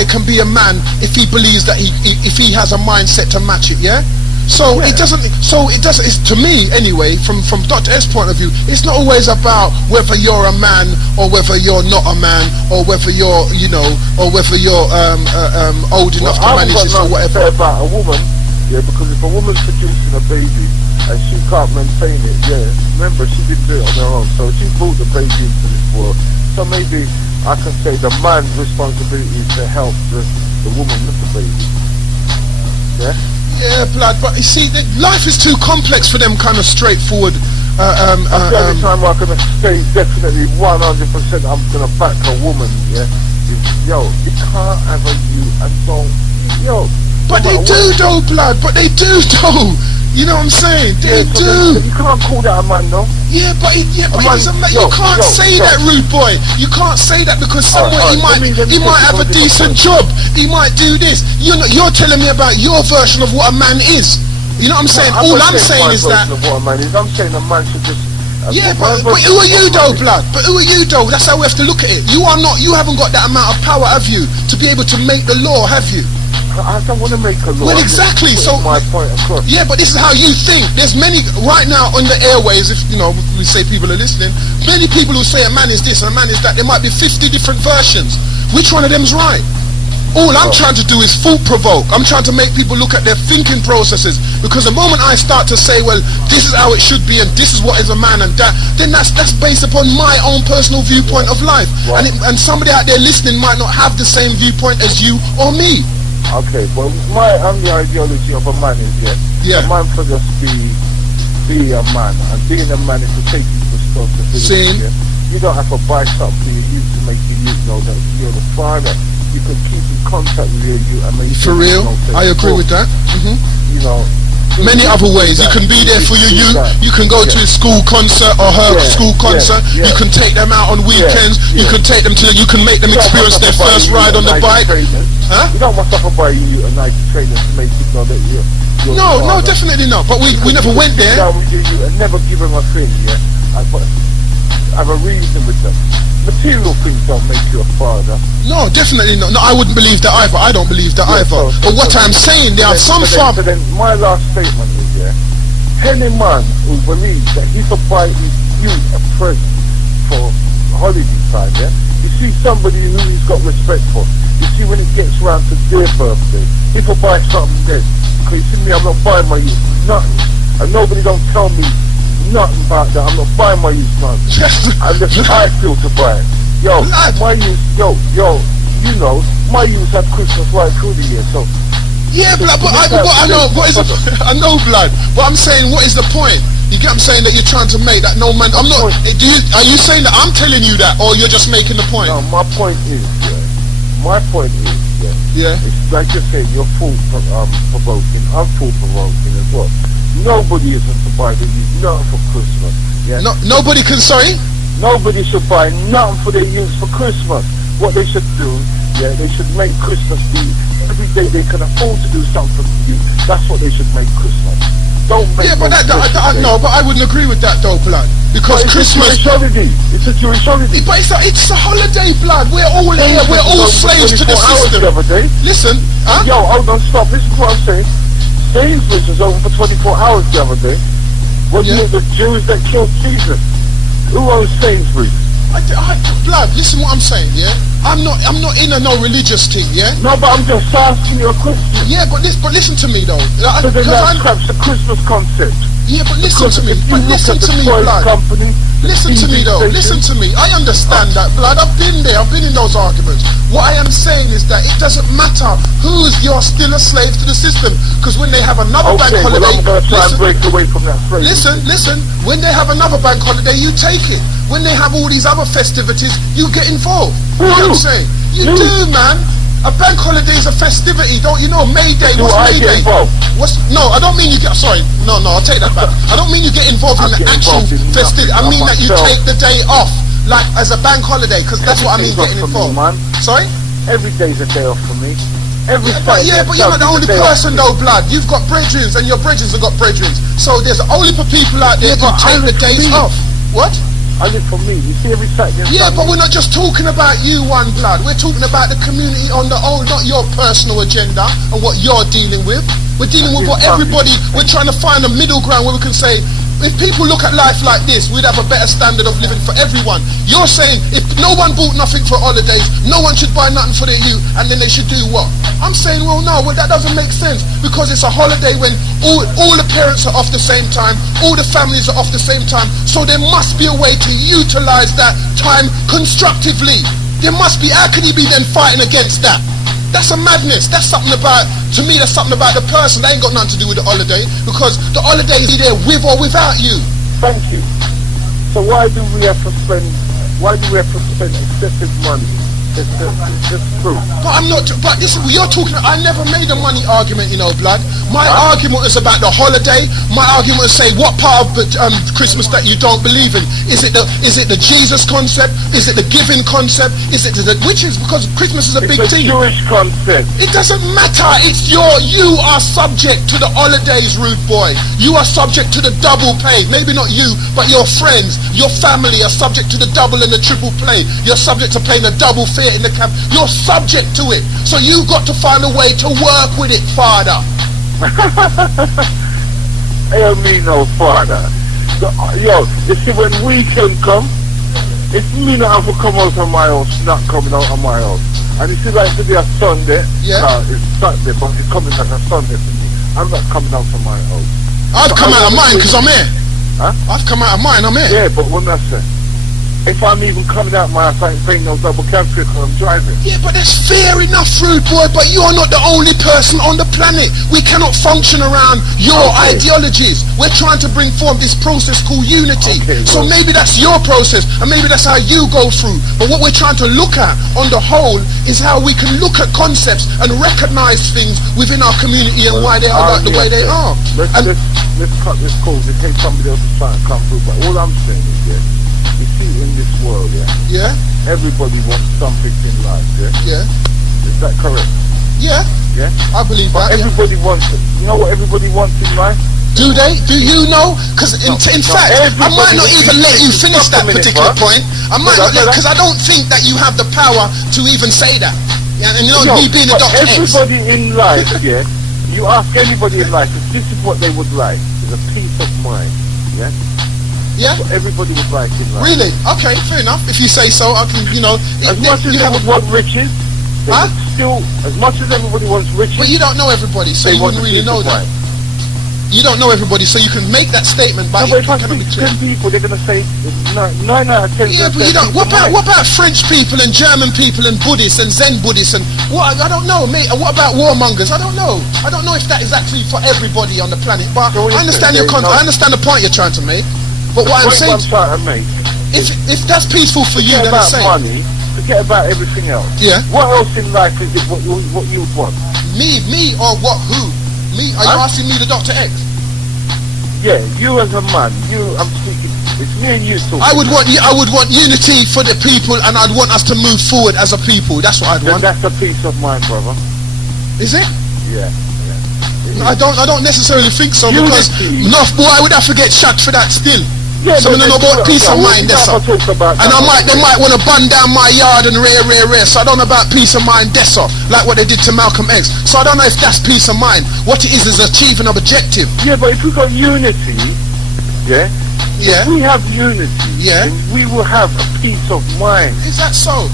can be a man if he believes that if he has a mindset to match it. Yeah. So it doesn't. It's, to me anyway, from Doctah X's point of view, it's not always about whether you're a man or whether you're not a man, or whether you're, or whether you're old enough to manage this or whatever. Say about a woman, because if a woman's producing a baby and she can't maintain it, remember she didn't do it on her own, so she brought the baby into this world. So maybe I can say the man's responsibility is to help the woman with the baby. Yeah. Yeah, blood, but you see, life is too complex for them kind of straightforward. The only time I'm going to say definitely 100% I'm going to back a woman, you can't have a you and don't, But they do though, blood, You know what I'm saying? They do. You can't call that a man, though. Yeah, but he's a man. You can't say that, rude boy. You can't say that, because somewhere he might have a decent job. He might do this. You're telling me about your version of what a man is. You know what I'm saying? All I'm saying is that. What a man is. I'm saying a man should just. But who are you though, blood? But who are you though? That's how we have to look at it. You haven't got that amount of power, have you, to be able to make the law, have you? I don't want to make a law. Well, exactly. So my point across. Yeah, but this is how you think. There's many right now on the airways. If we say people are listening, many people who say a man is this and a man is that. There might be 50 different versions. Which one of them's right? All I'm trying to do is thought provoke. I'm trying to make people look at their thinking processes, because the moment I start to say, well, this is how it should be and this is what is a man and that, then that's based upon my own personal viewpoint of life. Right. And somebody out there listening might not have the same viewpoint as you or me. Okay, well, the ideology of a man is, a man for just be a man, and being a man is to take his responsibility. You don't have to buy something you use to make you know that you're the father. You can keep in contact with you and make for real. I agree with that. Many other ways. You can be there for your youth. You can go to his school concert or her school concert. You can take them out on weekends. You can take them you can make them experience their first ride on the bike. Huh? You don't want to buy you a nice trainer to make you know that you're No, definitely not. But we never went there. And never give them a thing, I have a reason with them. Material things don't make you a father. No, definitely not. No, I wouldn't believe that either. I don't believe that either. But what I'm saying, there are some fathers. So then my last statement is, any man who believes that he could buy his youth a present for holiday time, you see somebody who he's got respect for, You see, when it gets round to their birthday, if I buy something then, because you see me, I'm not buying my youth nothing. And nobody don't tell me nothing about that. I'm not buying my youth nothing. Unless I feel to buy it. Yo, my youth, yo, you know, my youth have Christmas right through the year, so. Yeah, blood, but I know, I know, blood, but I'm saying, what is the point? You get what I'm saying, that you're trying to make, that no man, I'm not, are you saying that I'm telling you that, or you're just making the point? No, my point is, it's like you're saying, you're thought-provoking, I'm thought-provoking as well. Nobody isn't to buy the youth nothing for Christmas. Yeah? No, nobody can, sorry? Nobody should buy nothing for their youth for Christmas. What they should do, they should make Christmas be every day they can afford to do something for you. That's what they should make Christmas. Don't make but no, but I wouldn't agree with that though, blood. Because Christmas, it's a Jewish holiday. But it's a holiday, blood. We're all here. We're all slaves to the system. Listen, yo, hold on, stop. Listen to what I'm saying. Sainsbury's was open for 24 hours the other day. What you the Jews that killed Jesus? Who owns Sainsbury's? Blood, listen what I'm saying, yeah? I'm not in a no religious thing, yeah? No, but I'm just asking you a question. Yeah, but listen to me though. So then that scraps the Christmas concept. Yeah, but listen to me. But listen to me, blood. Listen to me though. Listen to me. I understand that, blood. I've been there. I've been in those arguments. What I am saying is that it doesn't matter you're still a slave to the system. Because when they have another bank holiday, I'm going to try and break away from that phrase. Listen. When they have another bank holiday, you take it. When they have all these other festivities, you get involved. You know what I'm saying? You do, man. A bank holiday is a festivity, don't you know? May Day, what's May Day? No, I don't mean you get, sorry, no, I'll take that back. I don't mean you get involved in the actual festivity. I mean that you take the day off, like as a bank holiday, because that's what I mean getting involved. Sorry? Every day's a day off for me. But you're not the only person though, blood. You've got brethrens, and your brethrens have got brethrens. So there's only for people out there who take the days off. What? I live for me. You see every Saturday. Yeah, but we're not just talking about you, one blood. We're talking about the community on the whole, not your personal agenda and what you're dealing with. We're dealing with what everybody. We're trying to find a middle ground where we can say, if people look at life like this, we'd have a better standard of living for everyone. You're saying if no one bought nothing for holidays, no one should buy nothing for their youth, and then they should do what? I'm saying, well, that doesn't make sense, because it's a holiday when all the parents are off the same time, all the families are off the same time, so there must be a way to utilize that time constructively. There must be. How can you be then fighting against that? That's a madness. That's something about, to me, that's something about the person. That ain't got nothing to do with the holiday, because the holiday is either with or without you. Thank you. So why do we have to spend excessive money? It's true. But but this is, you're talking, I never made a money argument, blood. My argument is about the holiday. My argument is say what part of Christmas that you don't believe in. Is it the Jesus concept? Is it the giving concept? Is it which is, because Christmas is a big thing. It's a Jewish concept. It doesn't matter. You are subject to the holidays, rude boy. You are subject to the double pay. Maybe not you, but your friends, your family are subject to the double and the triple play. You're subject to paying a double fare in the camp. You're subject to it. So you've got to find a way to work with it, Father. I don't mean no father. Yo, you see, when weekend come, it's me not have to come out of my house, not coming out of my house. And you see, like today a Sunday, it's Saturday, but it's coming like a Sunday for me. I'm not coming out of my house. I've come out of mine because I'm here. Huh? I've come out of mine, I'm here. Yeah, but what I say? If I'm even coming out my house, I ain't paying no double cab fare because I'm driving. Yeah, but that's fair enough, rude boy, but you're not the only person on the planet. We cannot function around your ideologies. We're trying to bring forth this process called unity. So maybe that's your process, and maybe that's how you go through. But what we're trying to look at on the whole is how we can look at concepts and recognize things within our community and why they are like the way they are. Let's cut this call in case somebody else is trying to come through. But all I'm saying is, you see, in this world, everybody wants something in life, Yeah. Is that correct? Yeah. Yeah? I believe that. Everybody wants it. You know what everybody wants in life? Do they? Do you know? Because in fact, I might not even let you finish that particular point. I might not, because I don't think that you have the power to even say that. Yeah, and me being a Doctah X. Everybody in life, you ask anybody in life, if this is what they would like, is a peace of mind, yeah? Yeah? That's what everybody would like in life. Really? Okay, fair enough. If you say so, I can, as much as they would want riches, still, as much as everybody wants riches, But you don't know everybody, so they you want wouldn't the really know peace of that. mind. You don't know everybody, so you can make that statement, but No, it but if I cannot be speak to clear. 10 people, they're gonna say 9 out of 10. Yeah, but you don't. What about French people and German people and Buddhists and Zen Buddhists and what? I don't know, mate. And what about warmongers? I don't know. I don't know if that is actually for everybody on the planet. But So I understand your I understand the point you're trying to make. But what I'm saying, if that's peaceful for you, then about it's money, forget about everything else. Yeah. What else in life is it what you would want? Me or what? Who? Me? Are you asking me, the Doctah X? Yeah, you as a man, I'm speaking. It's me and you talking. I would want unity for the people, and I'd want us to move forward as a people. That's what I'd want. That's a peace of mind, brother. Is it? Yeah. I don't necessarily think so, because enough boy I would have to get shot for that still. Yeah, so I don't know about peace of mind, that's and they might want to burn down my yard and rare. So I don't know about peace of mind, like what they did to Malcolm X. So I don't know if that's peace of mind. What it is achieving an objective. Yeah, but if we got unity, yeah. If we have unity, then we will have a peace of mind. Is that so?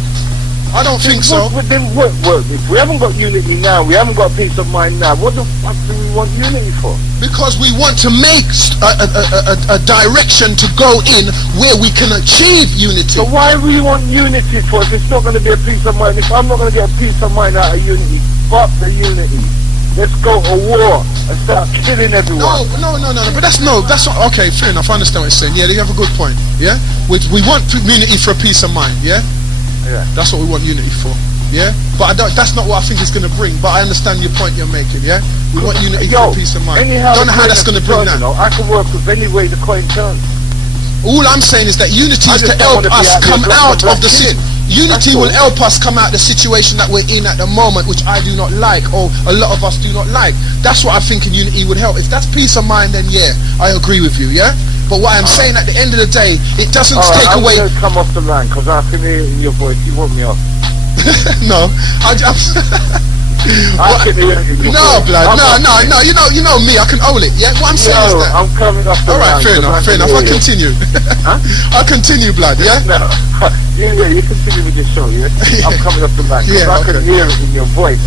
I don't think so. But then what? If we haven't got unity now, we haven't got peace of mind now, what the fuck do we want unity for? Because we want to make a direction to go in where we can achieve unity. So why do we want unity for if it's not going to be a peace of mind? If I'm not going to get a peace of mind out of unity, fuck the unity. Let's go to war and start killing everyone. No. But that's not, okay, fair enough. I understand what you're saying. Yeah, you have a good point. Yeah? We want unity for a peace of mind, yeah? Yeah. That's what we want unity for. Yeah? But that's not what I think it's going to bring. But I understand your point you're making, yeah? We want unity for peace of mind. Don't know how that's going to bring that. I can work with any way the coin turns. All I'm saying is that unity is to help us come out of the sin. Unity will help us come out of the situation that we're in at the moment, which I do not like, or a lot of us do not like. That's what I think in unity would help. If that's peace of mind, then yeah, I agree with you, yeah? But what I'm saying at the end of the day, it doesn't take away... I'm going to come off the line, because I can hear it in your voice. You want me off. No, I can hear it in your voice. Blood, no, you know me, I can hold it, yeah? What I'm saying is that... I'm coming off the line. Alright, fair enough, I'll continue. Huh? I'll continue, blood, yeah? No, yeah, you continue with your show, yeah? I'm coming off the line, because I can hear it in your voice.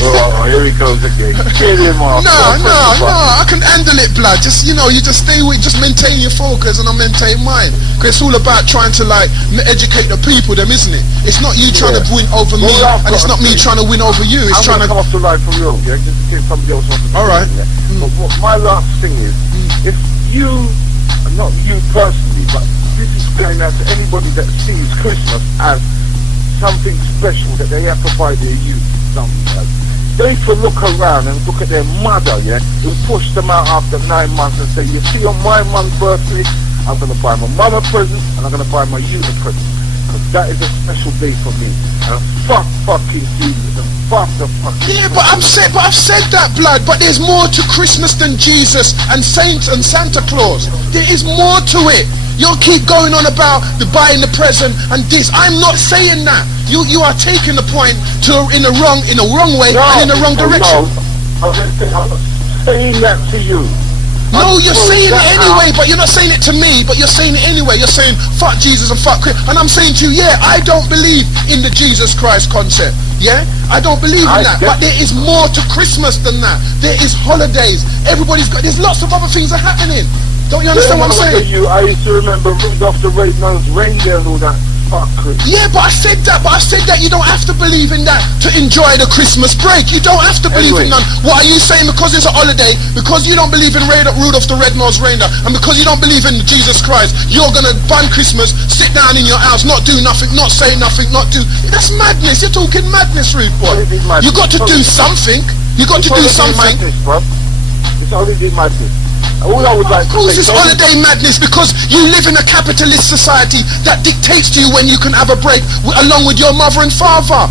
Oh, here he goes again. Kill him off. No, I can handle it, blood. Just, you just stay with, just maintain your focus and I maintain mine. Because it's all about trying to, educate the people, them, isn't it? It's not you trying to win over me, and it's not me trying to win over you. It's trying to come off the line for real, yeah? Just in case somebody else wants to. Alright. But what my last thing is, if you, not you personally, but this is going out to anybody that sees Christmas as something special that they have to buy their youth something like. They could look around and look at their mother, yeah, who pushed them out after 9 months and say, you see, on my mum's birthday, I'm going to buy my mum a present and I'm going to buy my youth a present. Because that is a special day for me. And fuck fucking Jesus and fuck the fucking... Yeah, but I've said that, blood, but there's more to Christmas than Jesus and saints and Santa Claus. There is more to it. You'll keep going on about the buying the present and this. I'm not saying that. You are taking the point in the wrong way and in the wrong direction. No, I'm not saying that to you. No, you're saying it anyway, but you're not saying it to me, but you're saying it anyway. You're saying, fuck Jesus and fuck Christ. And I'm saying to you, yeah, I don't believe in the Jesus Christ concept. Yeah? I don't believe in that. But there is more to Christmas than that. There is holidays. There's lots of other things that are happening. Don't you understand what I'm saying? I used to remember Rudolph the Red-Nosed Reindeer and all that. Yeah, but I said that you don't have to believe in that to enjoy the Christmas break. You don't have to believe in none. What are you saying? Because it's a holiday, because you don't believe in Rudolph the Red-Nosed Reindeer, and because you don't believe in Jesus Christ, you're gonna ban Christmas, sit down in your house, not do nothing, not say nothing, not do... That's madness. You're talking madness, rude boy. You got to do something. You got to do something. It's already madness. All I would like of course it's holiday madness, because you live in a capitalist society that dictates to you when you can have a break along with your mother and father.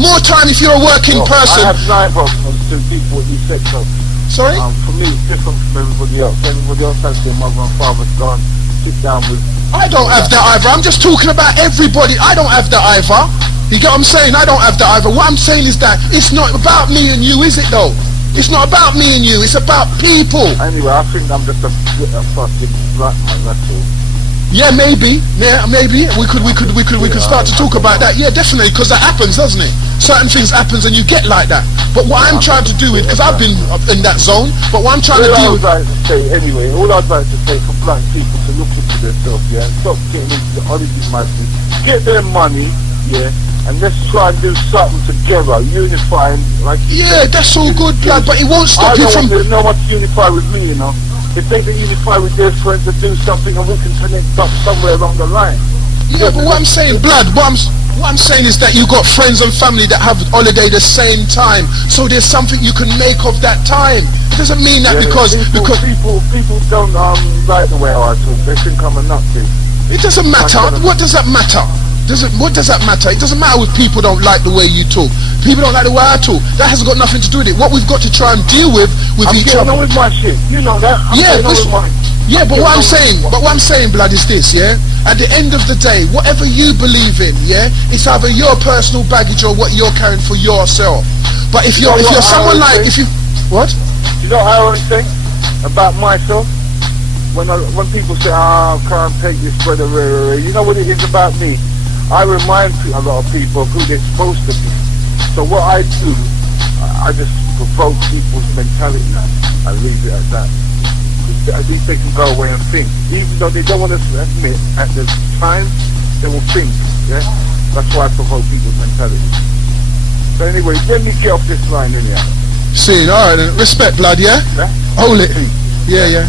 More time if you're a working person. I have neither to people what you said, so. Sorry? For me, it's different from everybody else. Everybody else has their mother and father's gone, sit down with... I don't have that either. I'm just talking about everybody. I don't have that either. You get what I'm saying? I don't have that either. What I'm saying is that it's not about me and you, is it though? It's not about me and you, it's about people. Anyway, I think I'm just a fucking black man, that's all. Yeah, maybe. Yeah, maybe. We could start to talk about that. Yeah, definitely, because that happens, doesn't it? Certain things happens and you get like that. But what I'm trying to do is, because I've been in that zone, but what I'm trying to do... All I'd like to say, anyway, all I'd like to say for black people to look into themselves, yeah, and stop getting into the holiday madness, get their money, yeah, and let's try and do something together, unifying, like... Yeah, that's all good, blood, but it won't stop you from... I don't want to unify with me, you know. If they can unify with their friends and do something and we can connect up somewhere along the line. Yeah, but what I'm saying, blood, what I'm saying is that you got friends and family that have holiday the same time, so there's something you can make of that time. It doesn't mean that because people don't like the way I talk. They think I'm a nutty. It doesn't matter. What does that matter? What does that matter? It doesn't matter if people don't like the way you talk. People don't like the way I talk. That hasn't got nothing to do with it. What we've got to try and deal with each other. I'm getting on with my shit. You know that. But what I'm saying, blood, is this, yeah? At the end of the day, whatever you believe in, yeah, it's either your personal baggage or what you're carrying for yourself. But if you're someone like, what? You know what I always think about myself? When people say, I can't take this brother, you know what it is about me? I remind a lot of people of who they're supposed to be. So what I do, I just provoke people's mentality now. I leave it at that. At least they can go away and think. Even though they don't want to admit at the time, they will think. Yeah? That's why I provoke people's mentality. So anyway, let me get off this line anyhow. See, alright then. Respect, blood, yeah? Hold it. Yeah.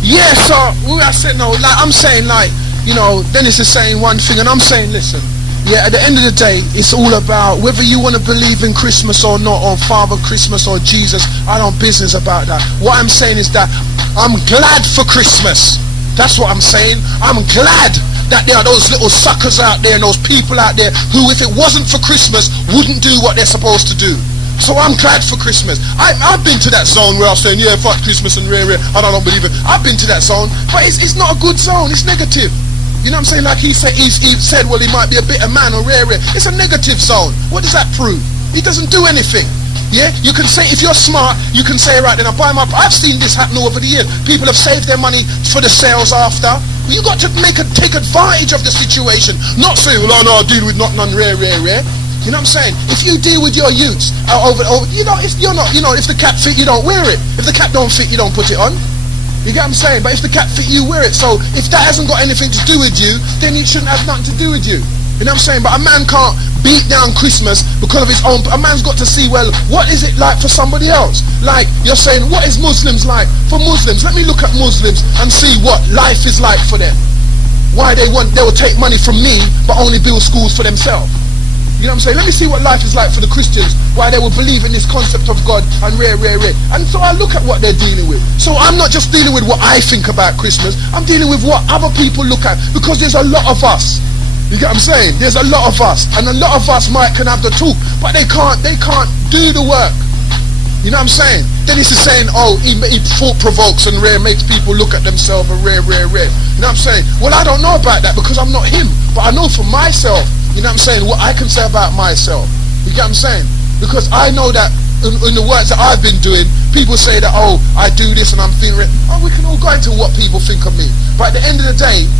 Yeah, so I said no, like I'm saying, like, you know, Dennis is saying one thing and I'm saying, listen, yeah, at the end of the day, it's all about whether you want to believe in Christmas or not, or Father Christmas or Jesus. I don't business about that. What I'm saying is that I'm glad for Christmas. That's what I'm saying. I'm glad that there are those little suckers out there and those people out there who, if it wasn't for Christmas, wouldn't do what they're supposed to do. So I'm glad for Christmas. I've been to that zone where I'm saying, yeah, fuck Christmas and rare, I don't believe it. I've been to that zone, but it's not a good zone. It's negative. You know what I'm saying? Like he said, well, he might be a bitter man or rare. It's a negative zone. What does that prove? He doesn't do anything. Yeah, you can say, if you're smart, you can say, right then, I've seen this happen over the years. People have saved their money for the sales after. You got to take advantage of the situation. Not say, well, no, I'll deal with none rare. You know what I'm saying? If you deal with your youths you know, if you're not, you know, if the cap fit, you don't wear it. If the cap don't fit, you don't put it on. You get what I'm saying? But if the cap fit, you wear it. So if that hasn't got anything to do with you, then it shouldn't have nothing to do with you. You know what I'm saying? But a man can't beat down Christmas because of his own. A man's got to see, well, what is it like for somebody else? Like, you're saying, what is Muslims like? For Muslims, let me look at Muslims and see what life is like for them. Why they will take money from me, but only build schools for themselves. You know what I'm saying? Let me see what life is like for the Christians, why they will believe in this concept of God and rare. And so I look at what they're dealing with. So I'm not just dealing with what I think about Christmas, I'm dealing with what other people look at, because there's a lot of us. You get what I'm saying? There's a lot of us, and a lot of us can have the talk, but they can't do the work. You know what I'm saying? Dennis is saying, oh, he thought provokes and rare makes people look at themselves and rare. You know what I'm saying? Well, I don't know about that because I'm not him, but I know for myself. You know what I'm saying? What I can say about myself. You get what I'm saying? Because I know that in the works that I've been doing, people say that, oh, I do this and I'm feeling it. Oh, we can all go into what people think of me. But at the end of the day,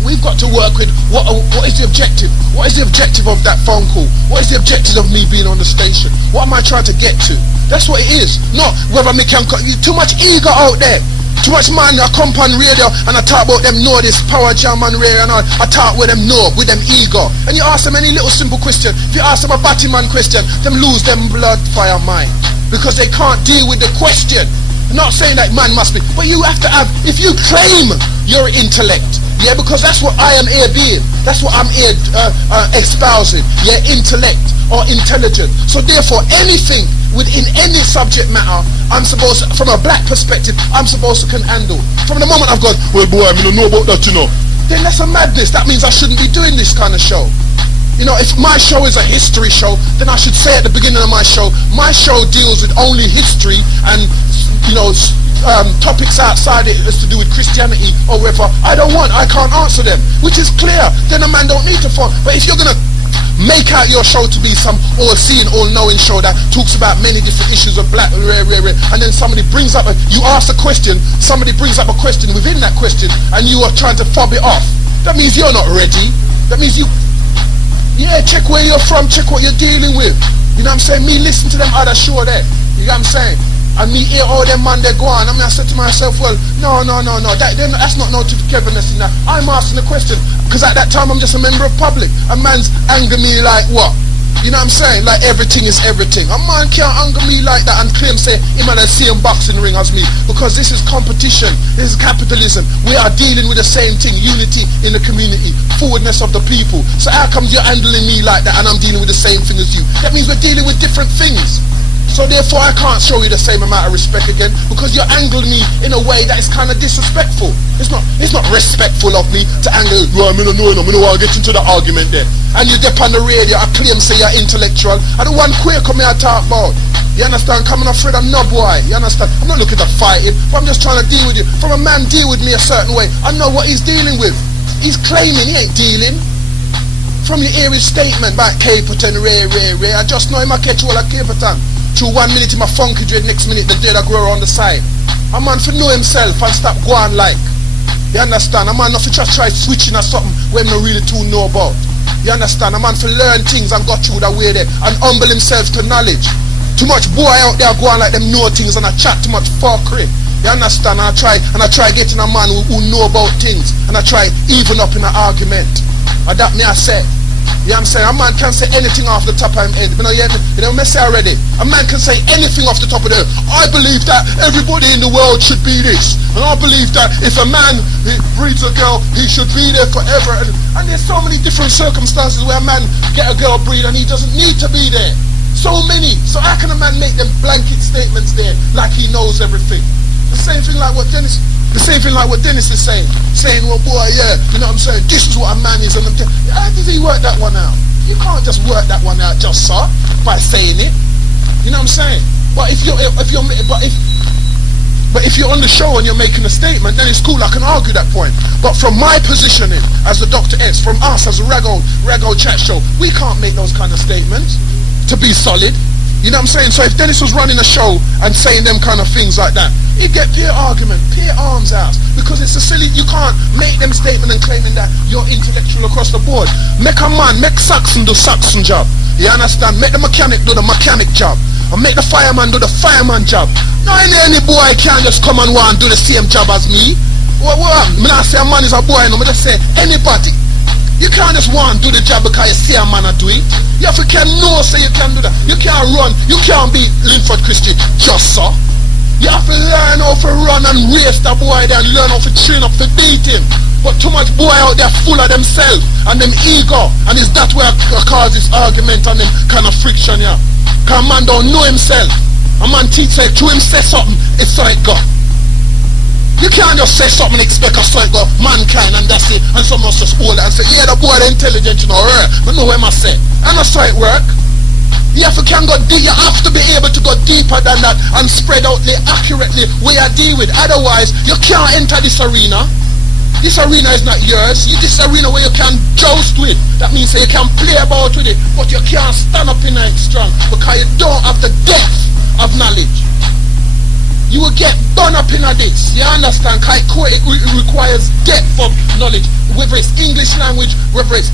we've got to work with what is the objective? What is the objective of that phone call? What is the objective of me being on the station? What am I trying to get to? That's what it is. Not whether me can... Too much ego out there. Too much man, I come on radio and I talk about them know this power jam and rare and all. I talk with them know, with them ego. And you ask them any little simple question. If you ask them a batty man question, them lose them blood fire mind. Because they can't deal with the question. I'm not saying that man must be, but you have to have, if you claim your intellect, yeah, because that's what I am here being. That's what I'm here espousing. Yeah, intellect or intelligent. So therefore, anything within any subject matter, I'm supposed to, from a black perspective, I'm supposed to can handle. From the moment I've gone, well boy, I don't know about that, you know, then that's a madness. That means I shouldn't be doing this kind of show. You know, if my show is a history show, then I should say at the beginning of my show deals with only history and, you know, topics outside it as to do with Christianity or whatever. I can't answer them, which is clear. Then a man don't need to phone. But if you're gonna make out your show to be some all-seeing, all-knowing show that talks about many different issues of black, and then somebody brings up you ask a question, somebody brings up a question within that question, and you are trying to fob it off. That means you're not ready. That means check where you're from, check what you're dealing with. You know what I'm saying? Me listen to them other show there. You know what I'm saying? And me hear all them man they go on. I mean, I said to myself, well, no, that's not no togetherness in that. I'm asking the question, because at that time I'm just a member of public. A man's anger me like what? You know what I'm saying? Like everything is everything. A man can't anger me like that and claim say him and the same boxing ring as me, because this is competition, this is capitalism. We are dealing with the same thing, unity in the community, forwardness of the people. So how come you're handling me like that and I'm dealing with the same thing as you? That means we're dealing with different things. So therefore I can't show you the same amount of respect again, because you're angling me in a way that is kind of disrespectful. It's not respectful of me to angle. No, I don't want to get into the argument there. And you dip on the radio, I claim say you're intellectual. I don't want queer come here and talk about. You understand? Coming afraid I'm no boy. You understand? I'm not looking to fight him, but I'm just trying to deal with you. From a man deal with me a certain way, I know what he's dealing with. He's claiming, he ain't dealing. From your hear his statement about Caperton, Ray, I just know him I catch all at Caperton. To 1 minute in my funky dread, next minute the dread I grow on the side. A man for know himself and stop going like. You understand? A man not for just try switching or something when no really too know about. You understand? A man for learn things and got through that way there and humble himself to knowledge. Too much boy out there going like them know things and I chat too much fuckery. You understand? And I try getting a man who know about things, and I try even up in an argument. And that me I say. You know what I'm saying? A man can say anything off the top of his head. You know me say already. A man can say anything off the top of the head. I believe that everybody in the world should be this. And I believe that if a man breeds a girl, he should be there forever. And there's so many different circumstances where a man get a girl breed and he doesn't need to be there. So many. So how can a man make them blanket statements there like he knows everything? The same thing like what Dennis is saying, well boy, yeah, you know what I'm saying, this is what a man is, and how does he work that one out? You can't just work that one out just so by saying it. You know what I'm saying? But if you're on the show and you're making a statement, then it's cool, I can argue that point. But from my positioning as the Doctah X, from us as a Rago chat show, we can't make those kind of statements to be solid. You know what I'm saying? So if Dennis was running a show and saying them kind of things like that, he'd get peer argument, peer arms out, because it's a silly, you can't make them statement and claiming that you're intellectual across the board. Make Saxon do Saxon job. You understand? Make the mechanic do the mechanic job. And make the fireman do the fireman job. No, any boy can't just come and want do the same job as me. What? Me not say a man is a boy, no, me just say anybody. You can't just want to do the job because you see a man do it. You have to say you can do that. You can't run. You can't be Linford Christian just so. You have to learn how to run and race the boy there and learn how to train up to beat him. But too much boy out there full of themselves and them ego. And is that where I cause this argument and them kind of friction here? Because a man don't know himself. A man teach say to him say something, it's like God. You can't just say something and expect a sight go mankind and that's it, and someone else just hold it and say, yeah, the boy the intelligent, you know, but know what I say. And that's how it work. You have to be able to go deeper than that and spread out accurately where you deal with. Otherwise, you can't enter this arena. This arena is not yours. This arena where you can joust with. That means you can play about with it, but you can't stand up in it strong because you don't have the depth of knowledge. You will get done up in this. You understand? It requires depth of knowledge. Whether it's English language, whether it's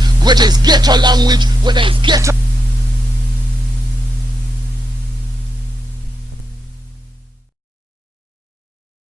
ghetto language, whether it's ghetto